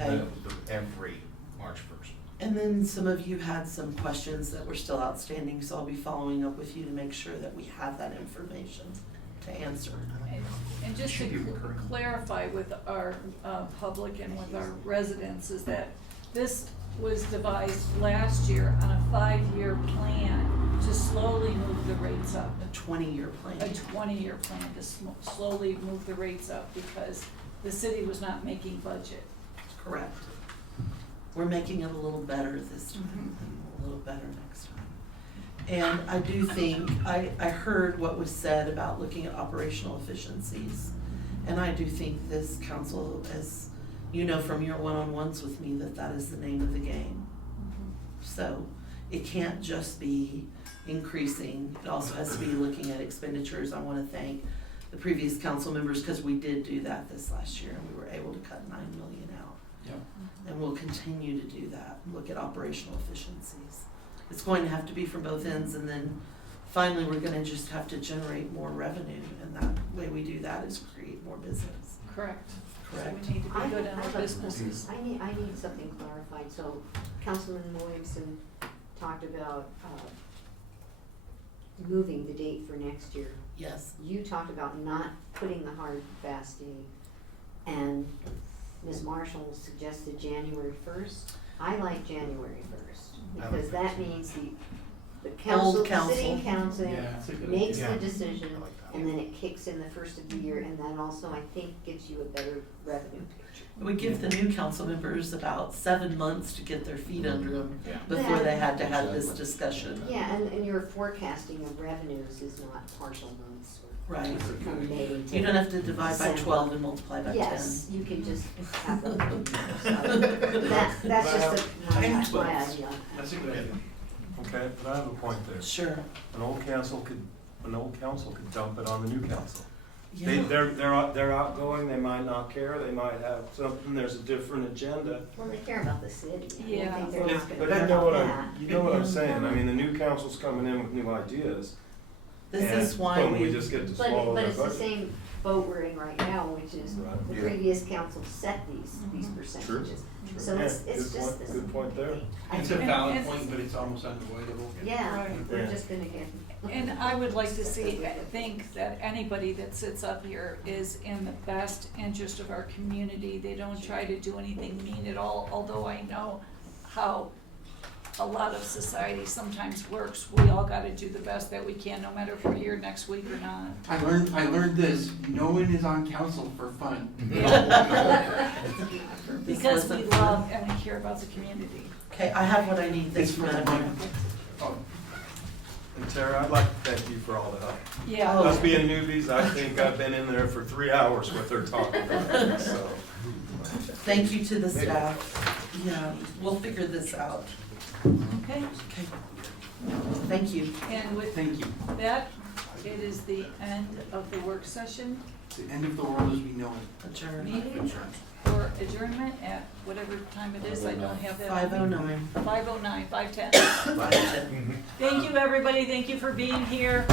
Okay. Every March 1st. And then some of you had some questions that were still outstanding, so I'll be following up with you to make sure that we have that information to answer. And just Should be to recurring. clarify with our public and with our residents, is that this was devised last year on a 5-year plan to slowly move the rates up. A 20-year plan. A 20-year plan to slowly move the rates up because the city was not making budget. Correct. We're making it a little better this time, and a little better next time. And I do think, I heard what was said about looking at operational efficiencies. And I do think this council, as you know from your one-on-ones with me, that is the name of the game. So it can't just be increasing, it also has to be looking at expenditures. I wanna thank the previous council members, cause we did do that this last year and we were able to cut 9 million out. Yep. And we'll continue to do that, look at operational efficiencies. It's going to have to be from both ends, and then finally, we're gonna just have to generate more revenue, and that way we do that is create more business. Correct. Correct. So we need to I be good have in our a- businesses. I need something clarified. So Councilman Williamson talked about, moving the date for next year. Yes, You talked about not putting the hard fast date, and Ms. Marshall suggested January 1st. I like January 1st, I like because that that too. means the council, the council. city council Yeah, that's a good makes idea. the decision, I like that. and then it kicks in the first of the year, and that also, I think, gives you a better revenue picture. we give the new council members about 7 months to get their feet under them Yeah. before they had to have this Exactly. discussion. Yeah, and your forecasting of revenues is not partial months Right. from May to. You don't have to divide by December. 12 and multiply by 10. Yes, you can just have them. That's just my idea. That's a good idea. Okay, but I have a point there. Sure, An old council could dump it on the new council. yeah. They're outgoing, they might not care, they might have something, there's a different agenda. Well, they care about the city. I don't Yeah. think they're not gonna But care you know about what that. you know what I'm saying, I mean, the new council's coming in with new ideas. This and is why boom, we we, just get to But, swallow but their it's the budget. same boat we're in right now, which is Right. the Yeah. previous council set these percentages. So Yeah, it's good just point- this. good point there. It's a And- valid and- point, but it's almost unavoidable. Yeah, Right. we're Yeah. just gonna get. And I would like to think that anybody that sits up here is in the best interest of our community. They don't try to do anything mean at all, although I know how a lot of society sometimes works. We all gotta do the best that we can, no matter if we're here next week or not. I learned this, no one is on council for fun. Because we love and we care about the community. okay, I have what I need, thanks It's for for that. the money. Oh, And Tara, I'd like to thank you for all the help. Yeah. Oh. Us being newbies, I think I've been in there for 3 hours with her talking about it, so. Thank you to the staff. Yeah, we'll figure this out. Okay. Okay. Thank you. And with Thank you. that, it is the end of the work session. It's the end of the world as we know it. Adjourned. Meeting for adjournment at whatever time it is, I don't have that. 5:09. 5:09, 5:10. 5:10. Thank you, everybody, thank you for being here.